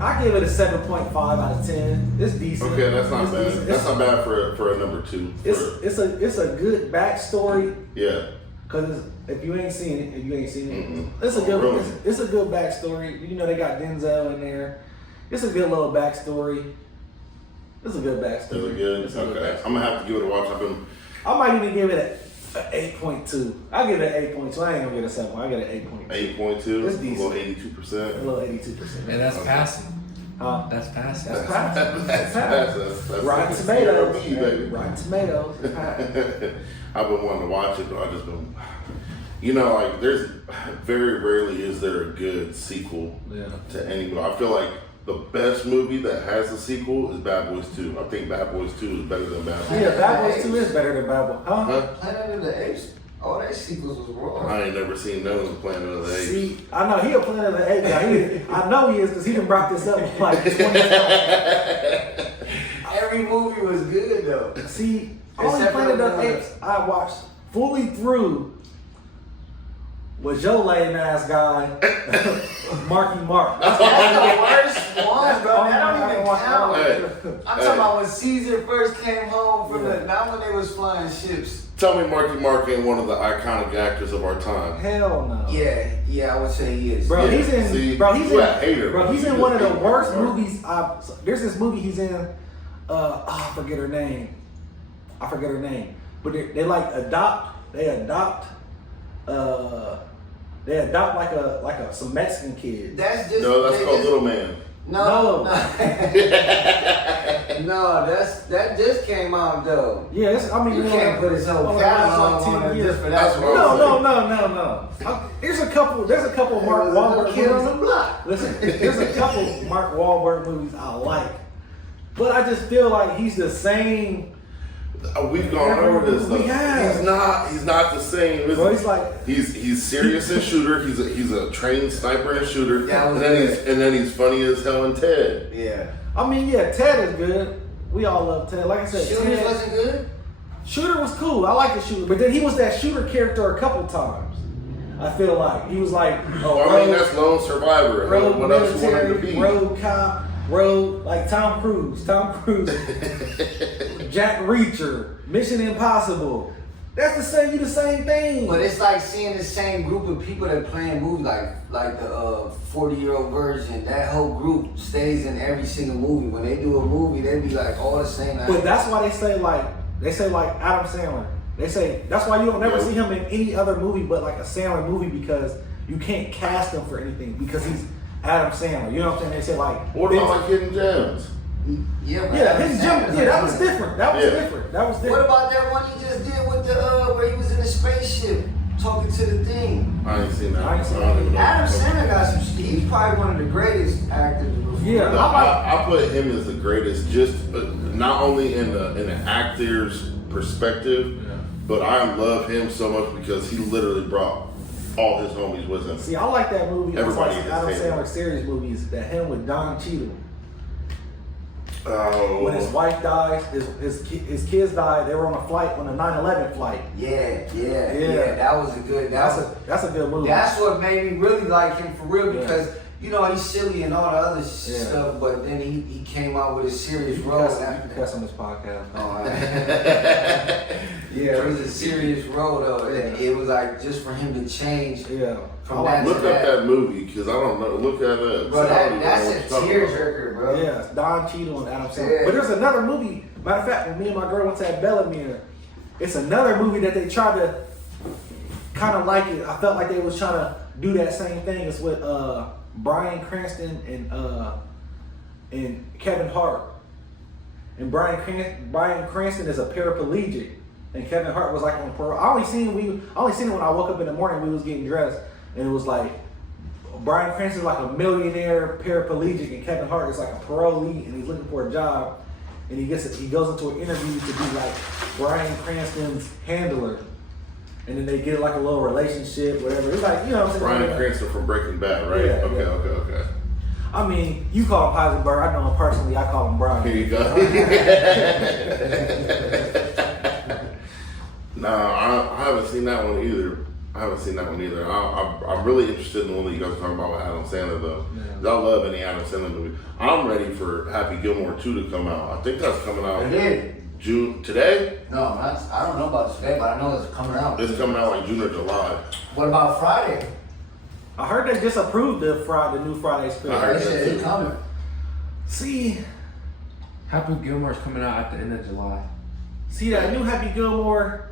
I give it a 7.5 out of 10. It's decent. Okay, that's not It's bad. decent. That's not bad for a number 2. It's a good backstory. Yeah. Cause if you ain't seen it, Mm-mm. it's a good Really? it's a good backstory. You know they got Denzel in there. It's a good little backstory. It's a good backstory. Is it good? It's a good Okay. backstory. I'm gonna have to give it a watch. I might even give it an 8.2. I'll give it an 8.2. I ain't gonna give it a 7. I get an 8.2. 8.2. It's A decent. little A 82%. little 82%. Man, that's passing. Huh? That's passing. That's passing. That's That's Rotten Sierra Tomatoes. B, baby. Rotten Tomatoes. It's passing. I've been wanting to watch it, but I just been, like, there's very rarely is there a good sequel Yeah. to any movie. I feel like the best movie that has a sequel is Bad Boys 2. I think Bad Boys 2 is better than Bad Boys. Yeah, Bad Boys 2 is better than Bad Boys. Huh? Huh? Planet of the Apes, all that sequels was wrong. I ain't never seen none of the Planet of the Apes. See, I know he a Planet of the Apes guy. I know he is because he done brought this up like 20 times. Every movie was good though. See, only Except Planet for of the the- Apes I watched fully through was your lame ass guy, Marky Mark. That's That's the worst one, bro. That I don't even watch count. Hey. I'm talking about when Caesar first came home from not when they was flying ships. Tell me Marky Mark ain't one of the iconic actors of our time. Hell no. Yeah, I would say he is. Bro, Yeah, he's in. see, bro, he's you in. a hater, bro, bro. he's You in one of just the hate worst Mark. movies. There's this movie he's in. I forget her name. But they like adopt. They adopt like some Mexican kid. That's just No, that's they called just- Little Man. No, no, that just came out though. Yeah, I mean, You can't put his whole oh, catalog it's like on 10 it years. just for That's that. what No. There's a couple of Mark Wahlberg Kid on the movies. block. Listen, there's a couple Mark Wahlberg movies I like, but I just feel like he's the same. We've gone over this We though. have. He's not the same. Is Bro, he? he's like, He's serious and shooter. He's a trained sniper and shooter. That was and then he's funny as hell in Ted. Yeah. I mean, yeah, Ted is good. We all love Ted. Like I said, Shooters Ted, wasn't good? Shooter was cool. I like the Shooter, but then he was that Shooter character a couple times. I feel like he was like, I mean, that's Lone Survivor. road What else you want him to military, be? road cop, road like Tom Cruise, Jack Reacher, Mission Impossible. That's the same. You the same thing. But it's like seeing the same group of people that playing movies like the 40-year-old version. That whole group stays in every single movie. When they do a movie, they be like all the same. But that's why they say like Adam Sandler. They say that's why you don't never see him in any other movie but like a Sandler movie because you can't cast him for anything because he's Adam Sandler. You know what I'm saying? They say like What about like Hidden Gems? Yeah, but yeah, Adam his Sandler's jump. Yeah, like- that was different. That was different. That was What different. about that one he just did with the where he was in the spaceship talking to the thing? I ain't seen that. I ain't seen don't even know. Adam Sandler got some. He's probably one of the greatest actors. Before. Yeah. I put him as the greatest, just not only in the actor's perspective, but I love him so much because he literally brought all his homies with him. See, I like that movie. Everybody That's is like Adam hating. Sandler series movies. That him with Don Cheadle. Oh, When his wife died, his kids died. They were on a flight on a 9/11 flight. Yeah. Yeah. That was a good. That's a good movie. That's what made me really like him for real Yeah. because you know he's silly and all the other Yeah. stuff, but then he came out with a serious You role. can after cuss on this podcast. Oh, all right. Yeah, it was a serious role though. It was like just for him to change. Yeah. From I like that look to up that movie because I don't know. Look at that. Bro, I don't even that's know a what you're talking about. tearjerker, bro. Yeah, it's Don Cheadle and Adam Sandler. Yeah. But there's another movie. Matter of fact, when me and my girl went to that Bellamere, it's another movie that they tried to kind of like it. I felt like they was trying to do that same thing. It's with Bryan Cranston and Kevin Hart. And Bryan Cranston is a paraplegic, and Kevin Hart was like on parole. I only seen it when I woke up in the morning. We was getting dressed, and it was like Bryan Cranston is like a millionaire paraplegic, and Kevin Hart is like a parolee, and he's looking for a job, and he goes into an interview to be like Bryan Cranston's handler, and then they get like a little relationship, whatever. It's like, you know what I'm saying? Bryan Cranston from Breaking Bad, right? Yeah, Okay, yeah. okay. I mean, you call him Heisenberg. I know him personally. I call him Brian. Here you go. No, I haven't seen that one either. I'm really interested in the one that you guys are talking about with Adam Sandler, though. Yeah. 'Cause I love any Adam Sandler movie. I'm ready for Happy Gilmore 2 to come out. I think that's coming out It did. June. Today? No, I don't know about today, but I know it's coming out. It's coming out like June or July. What about Friday? I heard they just approved the new Friday I special. heard They said it's coming. See Happy Gilmore's coming out at the end of July. that new Happy Gilmore.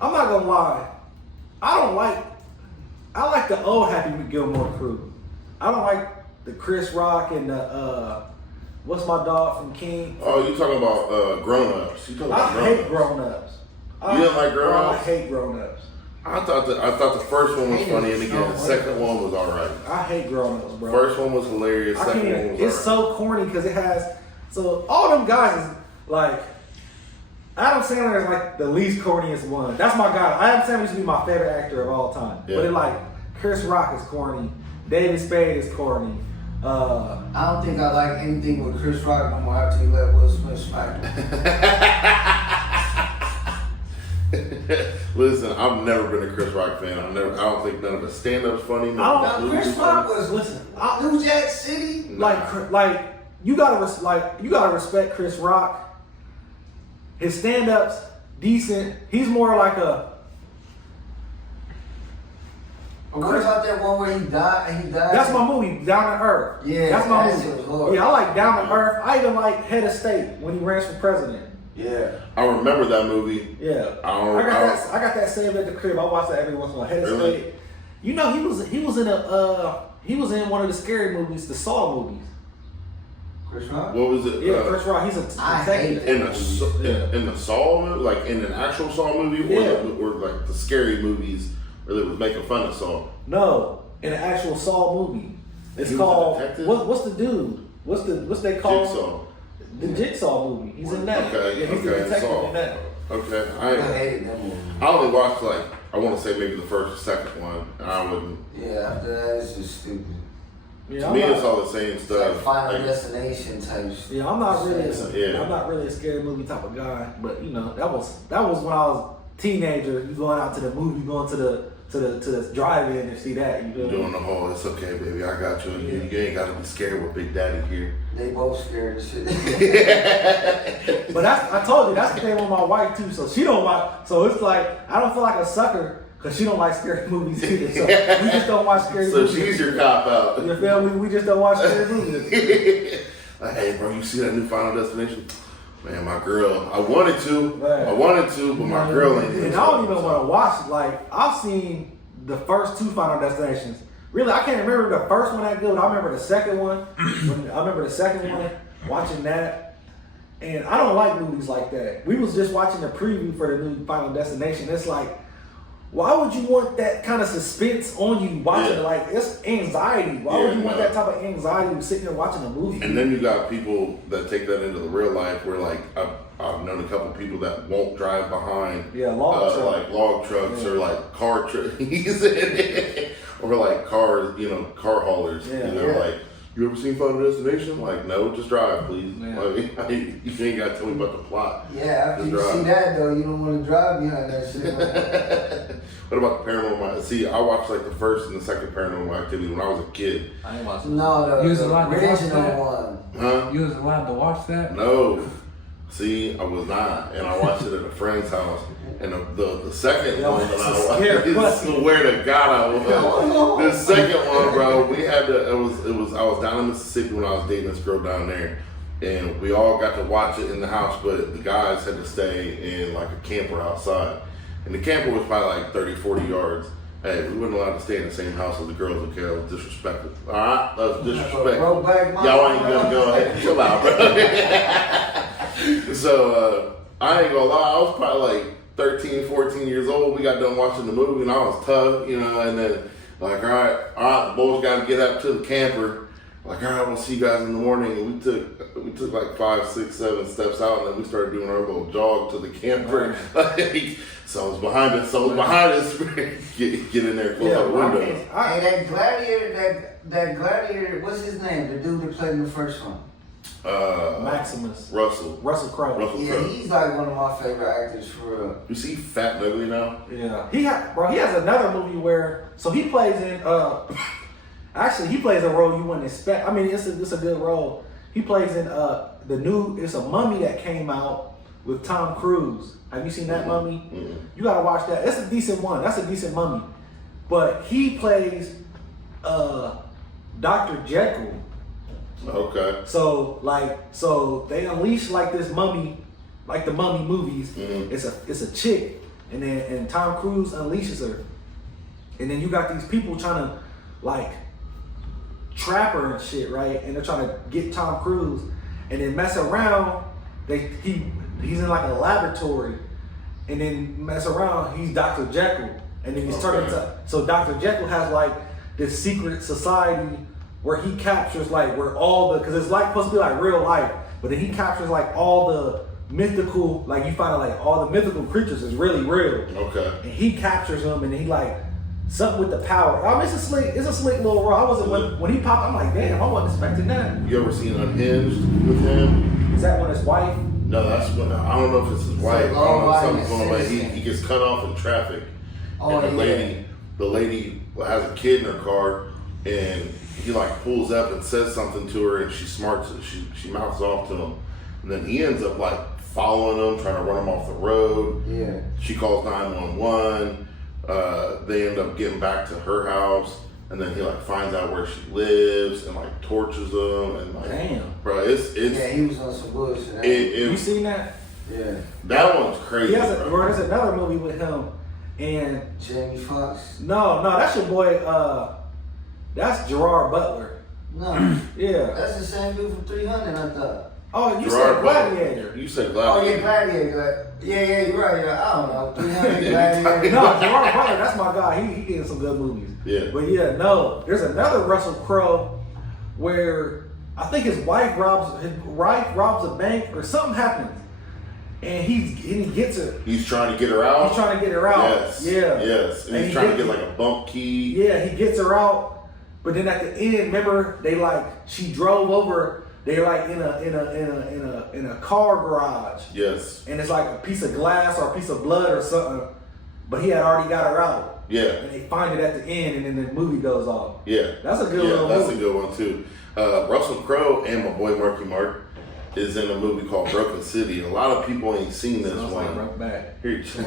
I'm not gonna lie. I like the old Happy Gilmore crew. I don't like the Chris Rock and the what's my dog from King. Oh, you talking about Grown Ups? You talking I about hate Grown Ups? Grown Ups. You didn't like Grown I Ups? hate Grown Ups. I thought the first one was Hate funny, it and again, the so second much. one was all right. I hate Grown Ups, bro. First one was hilarious. I Second can't. one was It's all right. so corny because it has. So all them guys is like. Adam Sandler is like the least corniest one. That's my guy. Adam Sandler used to be my favorite actor of all time. Yeah. But it like Chris Rock is corny. David Spade is corny. I don't think I like anything with Chris Rock no more after he let Will Smith smack him. Listen, I've never been a Chris Rock fan. I don't think none of his stand-up's funny. I don't- Now, Chris Rock was Listen, New Jack City. like you gotta respect Chris Rock. His stand-ups decent. He's more like a. What about that one where he died? That's my movie, Down to Earth. Yeah, that's my that shit movie. was horrible. Yeah, I like Down to Earth. I even like Head of State when he ran for president. Yeah. I remember that movie. Yeah, I don't- I got that saved at the crib. I watch that every once in a while. Head of Really? State. You know, he was in one of the scary movies, the Saw movies. Chris Rock? What was it? Yeah, Chris Rock. He's a I hate detective. In the Saw movie, like in an actual Saw movie, Yeah. or like the scary movies where they was making fun of Saw. No, in an actual Saw movie. It's He was a called detective? what's the dude? What's they called? Jigsaw. The Jigsaw movie. He's in that. Okay, Yeah, he's the okay, detective Saw. in that. Okay, I hated that movie. I only watched like I want to say maybe the first or second one, and I wouldn't. Yeah, after that, it's just stupid. Yeah, To I'm me, not- it's all the same It's like stuff. Final Like, Destination type shit. Yeah, I'm not really. Yeah. I'm not really a scary movie type of guy. But you know, that was when I was a teenager. You going out to the movie, going to the drive-in and see that. You know? doing the whole, it's okay, baby, I got you. You ain't got to be scared with Big Daddy here. They both scared as shit. But I told you that's the thing with my wife too. So she don't watch. So it's like I don't feel like a sucker because she don't like scary movies either. So we just don't watch scary So movies. she's your cop out. You feel me? We just don't watch scary movies. Like, hey, bro, you see that new Final Destination? Man, my girl, I wanted to, Right. but my girl ain't. And I don't even want to watch. Like I've seen the first two Final Destinations. Really, I can't remember the first one that good. I remember the second one. Watching that, and I don't like movies like that. We was just watching the preview for the new Final Destination. It's like, why would you want that kind of suspense on you watching? Yeah. Like it's anxiety. Why would Yeah, you want no. that type of anxiety sitting there watching a movie? And then you got people that take that into the real life where like I've known a couple people that won't drive behind log truck. like log trucks or like car trucks or like cars, car haulers. Yeah. Like, you ever seen Final Destination? Like, no, just drive, please. Yeah. Like, you ain't got to tell me about the plot. Yeah, after Just you drive. see that though, you don't want to drive behind that shit. What about the Paranormal? See, I watched like the first and the second Paranormal Activity when I was a kid. I ain't watching. No, You was the allowed to watch original that? one. Huh? You was allowed to watch that? No. See, I was not, and I watched it at a friend's house. And the second Yo, one that it's a I scary watched, pussy. swear to God I was. The second one, bro, we had to. It was. I was down in Mississippi when I was dating this girl down there, and we all got to watch it in the house, but the guys had to stay in like a camper outside, and the camper was probably like 30, 40 yards. Hey, we weren't allowed to stay in the same house with the girls. Okay, that was disrespectful. All right, that was disrespectful. Brokeback Mountain. Y'all ain't gonna go ahead. Chill out, bro. So I ain't gonna lie, I was probably like 13, 14 years old. We got done watching the movie and I was tough, and then like, all right, the boys gotta get up to the camper. Like, all right, we'll see you guys in the morning. And we took like 5, 6, 7 steps out, and then we started doing our little jog to the camper. Like, someone's behind us. Get in there, close Yeah, the window. Hey, that gladiator, what's his name? The dude that played in the first one. Maximus. Russell Crowe. Russell Yeah, Crowe. he's like one of my favorite actors for real. You see Fat and Ugly now? Yeah, he has another movie where he plays in actually he plays a role you wouldn't expect. I mean, it's a good role. He plays in it's a Mummy that came out with Tom Cruise. Have you seen that Mummy? Mm-hmm. You gotta watch that. That's a decent one. That's a decent Mummy. But he plays Dr. Jekyll. Okay. So they unleash like this mummy, like the Mummy movies. Mhm. It's a chick, and Tom Cruise unleashes her, and then you got these people trying to like trap her and shit, right? And they're trying to get Tom Cruise, and then mess around. He's in like a laboratory, and then mess around. He's Dr. Jekyll, and then he's turned into. So Dr. Jekyll has like this secret society where he captures like because it's like supposed to be like real life, but then he captures like all the mythical, like you find out like all the mythical creatures is really real. Okay. And he captures them, and he like something with the power. I mean, it's a slick little role. I wasn't when he popped. I'm like, damn, I wasn't expecting that. You ever seen Unhinged with him? Is that when his wife? No, that's when I don't know if it's his wife. I don't know if something's going on, but citizen. he gets cut off in traffic. Oh, and yeah. the lady has a kid in her car, and he like pulls up and says something to her, and she mouths off to him, and then he ends up like following him, trying to run him off the road. Yeah. She calls 911. They end up getting back to her house, and then he like finds out where she lives and like tortures them and like, Damn. bro, it's Yeah, he was on some bullshit. You seen that? Yeah. that one's crazy. There's another movie with him, and Jamie Foxx. no, that's your boy. That's Gerard Butler. No. Yeah. That's the same dude from 300, I thought. Oh, you Gerard said Butler. Gladiator. You said Oh, Gladiator. yeah, Gladiator. Yeah, you're right. Yeah, I don't know. 300 Gladiator. No, Gerard Butler, that's my guy. He getting some good movies. Yeah. But yeah, no. There's another Russell Crowe where I think his wife robs a bank or something happens. And he gets her. He's trying to get her out. He's trying to get her out. Yes. Yeah. Yes. And And he's he trying to get- get like a bump key. Yeah, he gets her out, but then at the end, remember she drove over. They're like in a car garage, Yes. and it's like a piece of glass or a piece of blood or something. But he had already got her out, Yeah. and they find it at the end, and then the movie goes off. Yeah. That's a good Yeah, little that's movie. a good one too. Russell Crowe and my boy Marky Mark is in a movie called Broken City. A lot of people ain't seen this Sounds like one. Broke Back. Here, chill.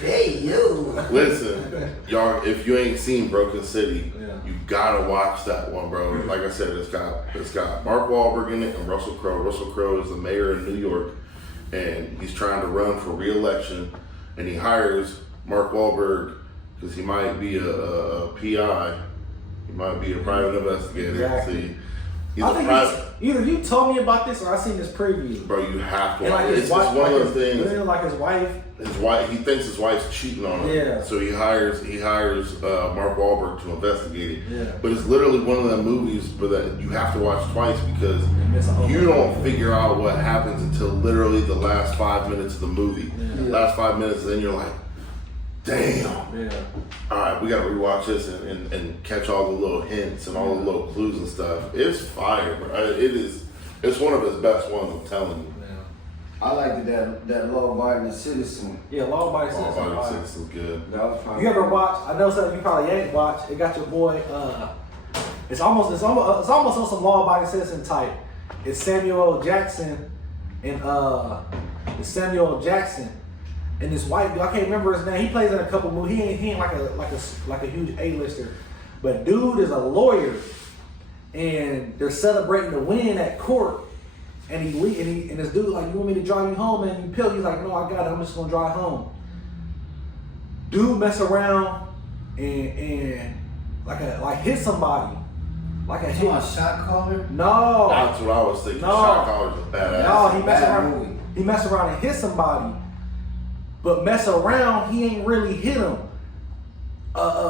Hey, you. Listen, y'all, if you ain't seen Broken City, Yeah. you gotta watch that one, bro. Like I said, it's got Mark Wahlberg in it and Russell Crowe. Russell Crowe is the mayor of New York, and he's trying to run for re-election, and he hires Mark Wahlberg because he might be a PI, he might be a private investigator. Exactly. See, he's I a think private. either you told me about this or I seen this preview. Bro, you have to And watch like it. his It's wife, just one of those things. like his wife. His wife, he thinks his wife's cheating on him. Yeah. So he hires Mark Wahlberg to investigate it. Yeah. But it's literally one of them movies, but that you have to watch twice because miss a whole you lot. don't figure out what happens until literally the last 5 minutes of the movie. Yeah. Last 5 minutes, and then you're like, damn. Yeah. All right, we gotta rewatch this and catch all the little hints and all the little clues and stuff. It's fire, bro. It is. It's one of his best ones. I'm telling you. I liked that Law Abiding Citizen. Yeah, Law Abiding All Citizen. about it is good. That was probably. You ever watch? I know something you probably ain't watched. It got your boy. It's almost on some Law Abiding Citizen type. It's Samuel L. Jackson and this white dude. I can't remember his name. He plays in a couple movies. He ain't like a huge A-lister, but dude is a lawyer, and they're celebrating the win at court. And and this dude like, you want me to drive you home? And you pill. He's like, no, I got it. I'm just gonna drive home. Dude mess around and like hit somebody, like a You hit. want shot caller? No, That's what I was thinking. No. Shot caller's a badass. no, he mess Bad around. movie. He mess around and hit somebody, but mess around. He ain't really hit him.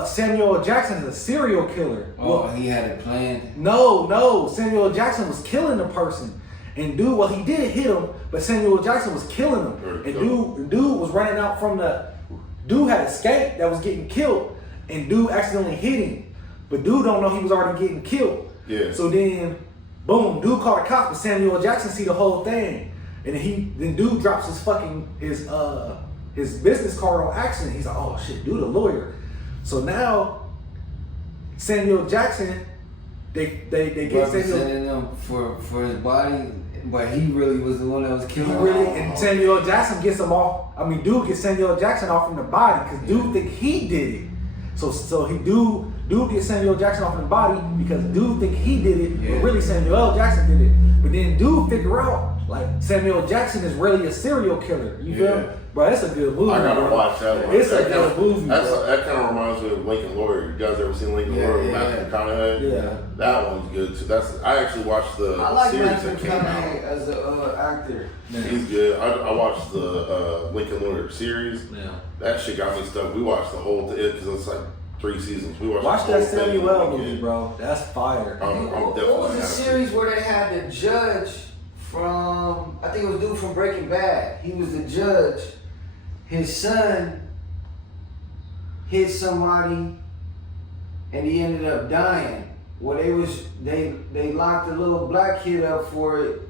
Samuel L. Jackson is a serial killer. Oh, he had it planned. No, Samuel L. Jackson was killing the person. And he did hit him, but Samuel L. Jackson was killing him. And dude was running out from dude had escaped that was getting killed, and dude accidentally hit him. But dude don't know he was already getting killed. Yeah. So then, boom, dude called a cop, but Samuel L. Jackson see the whole thing. And then dude drops his business card on accident. He's like, oh shit, dude a lawyer. So now Samuel Jackson, they get Samuel. Representing him for his body, but he really was the one that was killing him. And Samuel L. Jackson gets him off. I mean, dude gets Samuel L. Jackson off from the body because dude think he did it. So dude gets Samuel L. Jackson off from the body because dude think he did it, Yeah. but really Samuel L. Jackson did it. But then dude figure out like Samuel L. Jackson is really a serial killer. You feel? Yeah. Bro, it's a good movie. I gotta bro. watch that one. It's a That good kinda- movie. bro. That kind of reminds me of Lincoln Lawyer. You guys ever seen Lincoln Yeah, Lawyer with yeah, Matthew yeah. McConaughey? Yeah. That one's good too. I actually watched the I like series Matthew that came McConaughey out. as an actor. He's good. I watched the Lincoln Lawyer series. Yeah. That shit got me stuck. We watched the whole thing because it's like 3 seasons. We watched Watch the whole that thing in Samuel a L. weekend. movie, bro. That's fire. I'm What definitely was the gonna series where they had the judge from? I think it was dude from Breaking Bad. He was the judge. His son hit somebody, and he ended up dying. Well, they locked a little black kid up for it,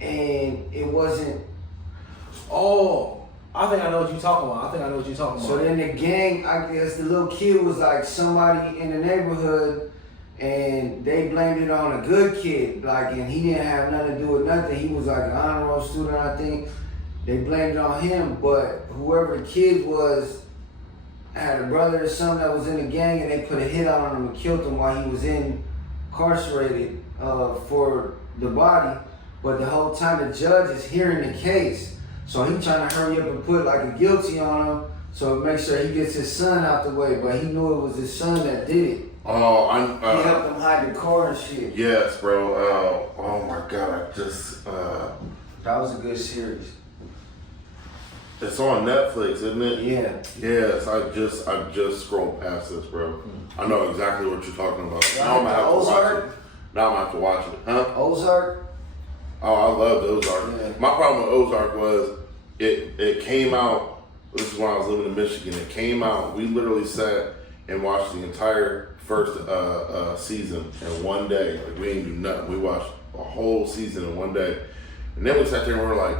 and it wasn't. Oh, I think I know what you're talking about. So then the gang, I guess the little kid was like somebody in the neighborhood, and they blamed it on a good kid, like, and he didn't have nothing to do with nothing. He was like an honor roll student, I think. They blamed it on him, but whoever the kid was had a brother or something that was in the gang, and they put a hit on him and killed him while he was incarcerated for the body. But the whole time the judge is hearing the case, so he trying to hurry up and put like a guilty on him, so make sure he gets his son out the way. But he knew it was his son that did it. Oh, He helped him hide the car and shit. yes, bro. Oh my God, That was a good series. it's on Netflix, isn't it? Yeah. Yes, I just scrolled past this, bro. I know exactly what you're talking about. Now I'm gonna have to watch Ozark? it. Now I'm gonna have to watch it, huh? Ozark? Oh, I loved Ozark. Yeah. My problem with Ozark was it came out. This is when I was living in Michigan. It came out. We literally sat and watched the entire first season in one day. Like, we didn't do nothing. We watched a whole season in one day, and then we sat there and we were like,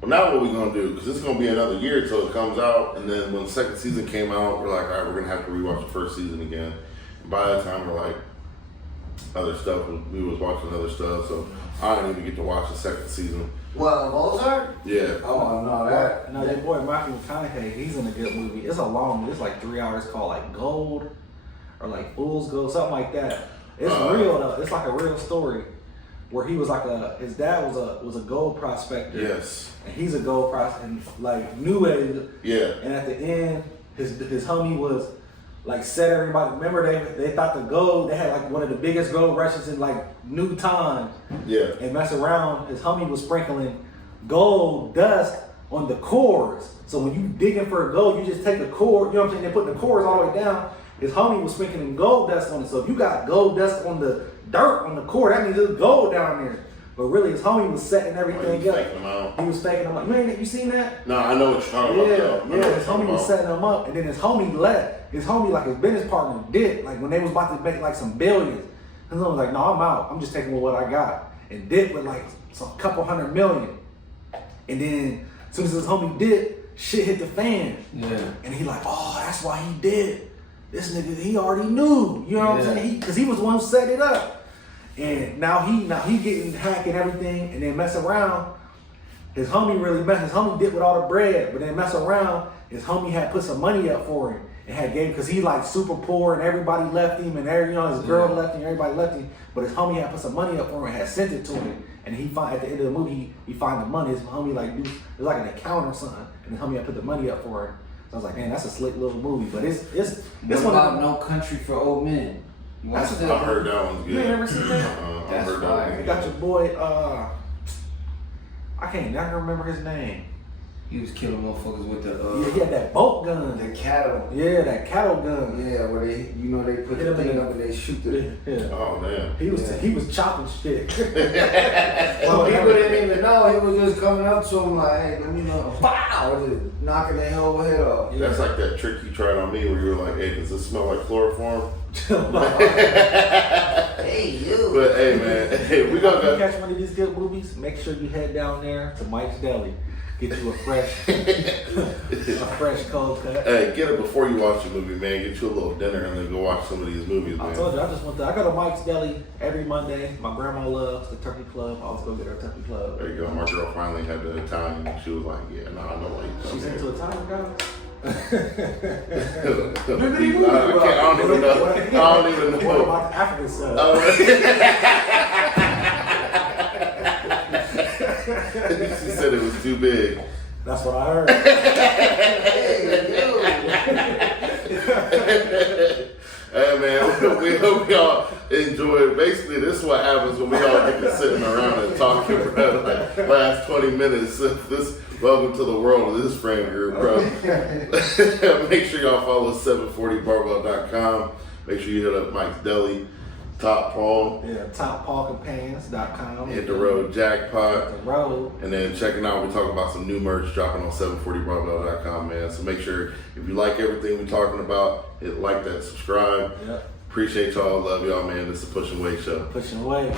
"Well, now what are we gonna do? Because it's gonna be another year till it comes out." And then when the second season came out, we're like, "All right, we're gonna have to rewatch the first season again." And by that time, we're like, other stuff. We was watching other stuff, so I didn't even get to watch the second season. What, Ozark? Yeah. Oh, no, that. No, your boy Matthew McConaughey, he's in a good movie. It's a long, it's like 3 hours, called like Gold or like Fool's Gold, something like that. It's real though. It's like a real story where he was like his dad was a gold prospector. Yes. And he's a gold prospector, and like knew it. Yeah. And at the end, his homie was like set everybody. Remember they thought the gold, they had like one of the biggest gold rushes in like new times. Yeah. And mess around, his homie was sprinkling gold dust on the cores. So when you digging for a gold, you just take the core, you know what I'm saying? They're putting the cores all the way down. His homie was sprinkling gold dust on it. So if you got gold dust on the dirt on the core, that means there's gold down there. But really, his homie was setting everything He was up. faking them out. He was faking them up. You seen that? No, I know what you're talking about. Yeah, though. I know yeah. what His you're talking homie was about. setting them up, and then his homie left. His homie, like his business partner, did. Like when they was about to make like some billions, his homie was like, "No, I'm out. I'm just taking what I got," and did with like some couple $100 million. And then as soon as his homie did, shit hit the fan. Yeah. And he like, "Oh, that's why he did. This nigga, he already knew." You know what I'm saying? Because he was the one who set it up. And now he getting hacked and everything, and then mess around. His homie did with all the bread, but then mess around. His homie had put some money up for him and had gave, because he like super poor and everybody left him and his girl left him, everybody left him. But his homie had put some money up for him and had sent it to him. And he find at the end of the movie he find the money. His homie like it was like an account or something, and his homie had put the money up for him. So I was like, man, that's a slick little movie. But it's What one about of No Country for Old Men? You watch That's that? I heard that one's good. You ain't never seen that? I That's heard that fire. one. You got your boy. I can't never remember his name. He was killing motherfuckers with Yeah, he had that bolt gun. the cattle. Yeah, that cattle gun. Yeah, where they put Hit the him in thing the- up and they shoot the. Yeah. Oh man. He was chopping shit. Well, people didn't even know. He was just coming up to him like, "Hey, let me know." Pow! Just knocking their whole head off. That's like that trick you tried on me where you were like, "Hey, does this smell like chloroform?" Hey, you. But hey, man, hey, we If gonna you go. catch one of these good movies, make sure you head down there to Mike's Deli. Get you a fresh cold cut. Hey, get it before you watch the movie, man. Get you a little dinner and then go watch some of these movies, I man. told you, I go to Mike's Deli every Monday. My grandma loves the turkey club. I always go get her turkey club. There you go. My girl finally had the Italian. She was like, "Yeah, nah, I know why you come She's here." into Italian guys. I don't even know. I don't even What know. about the African side? She said it was too big. That's what I heard. Hey, you. Hey man, we hope y'all enjoyed. Basically, this is what happens when we all get to sitting around and talking, bro. Like last 20 minutes. Welcome to the world of this friend group, bro. Make sure y'all follow 740barbell.com. Make sure you hit up Mike's Deli, Top Paul, Yeah, toppaulcompanions.com. hit the road Jackpot. The road. And then checking out, we're talking about some new merch dropping on 740barbell.com, man. So make sure if you like everything we're talking about, hit like that, subscribe. Yep. Appreciate y'all. Love y'all, man. This is the Pushing Weight Show. Pushing away.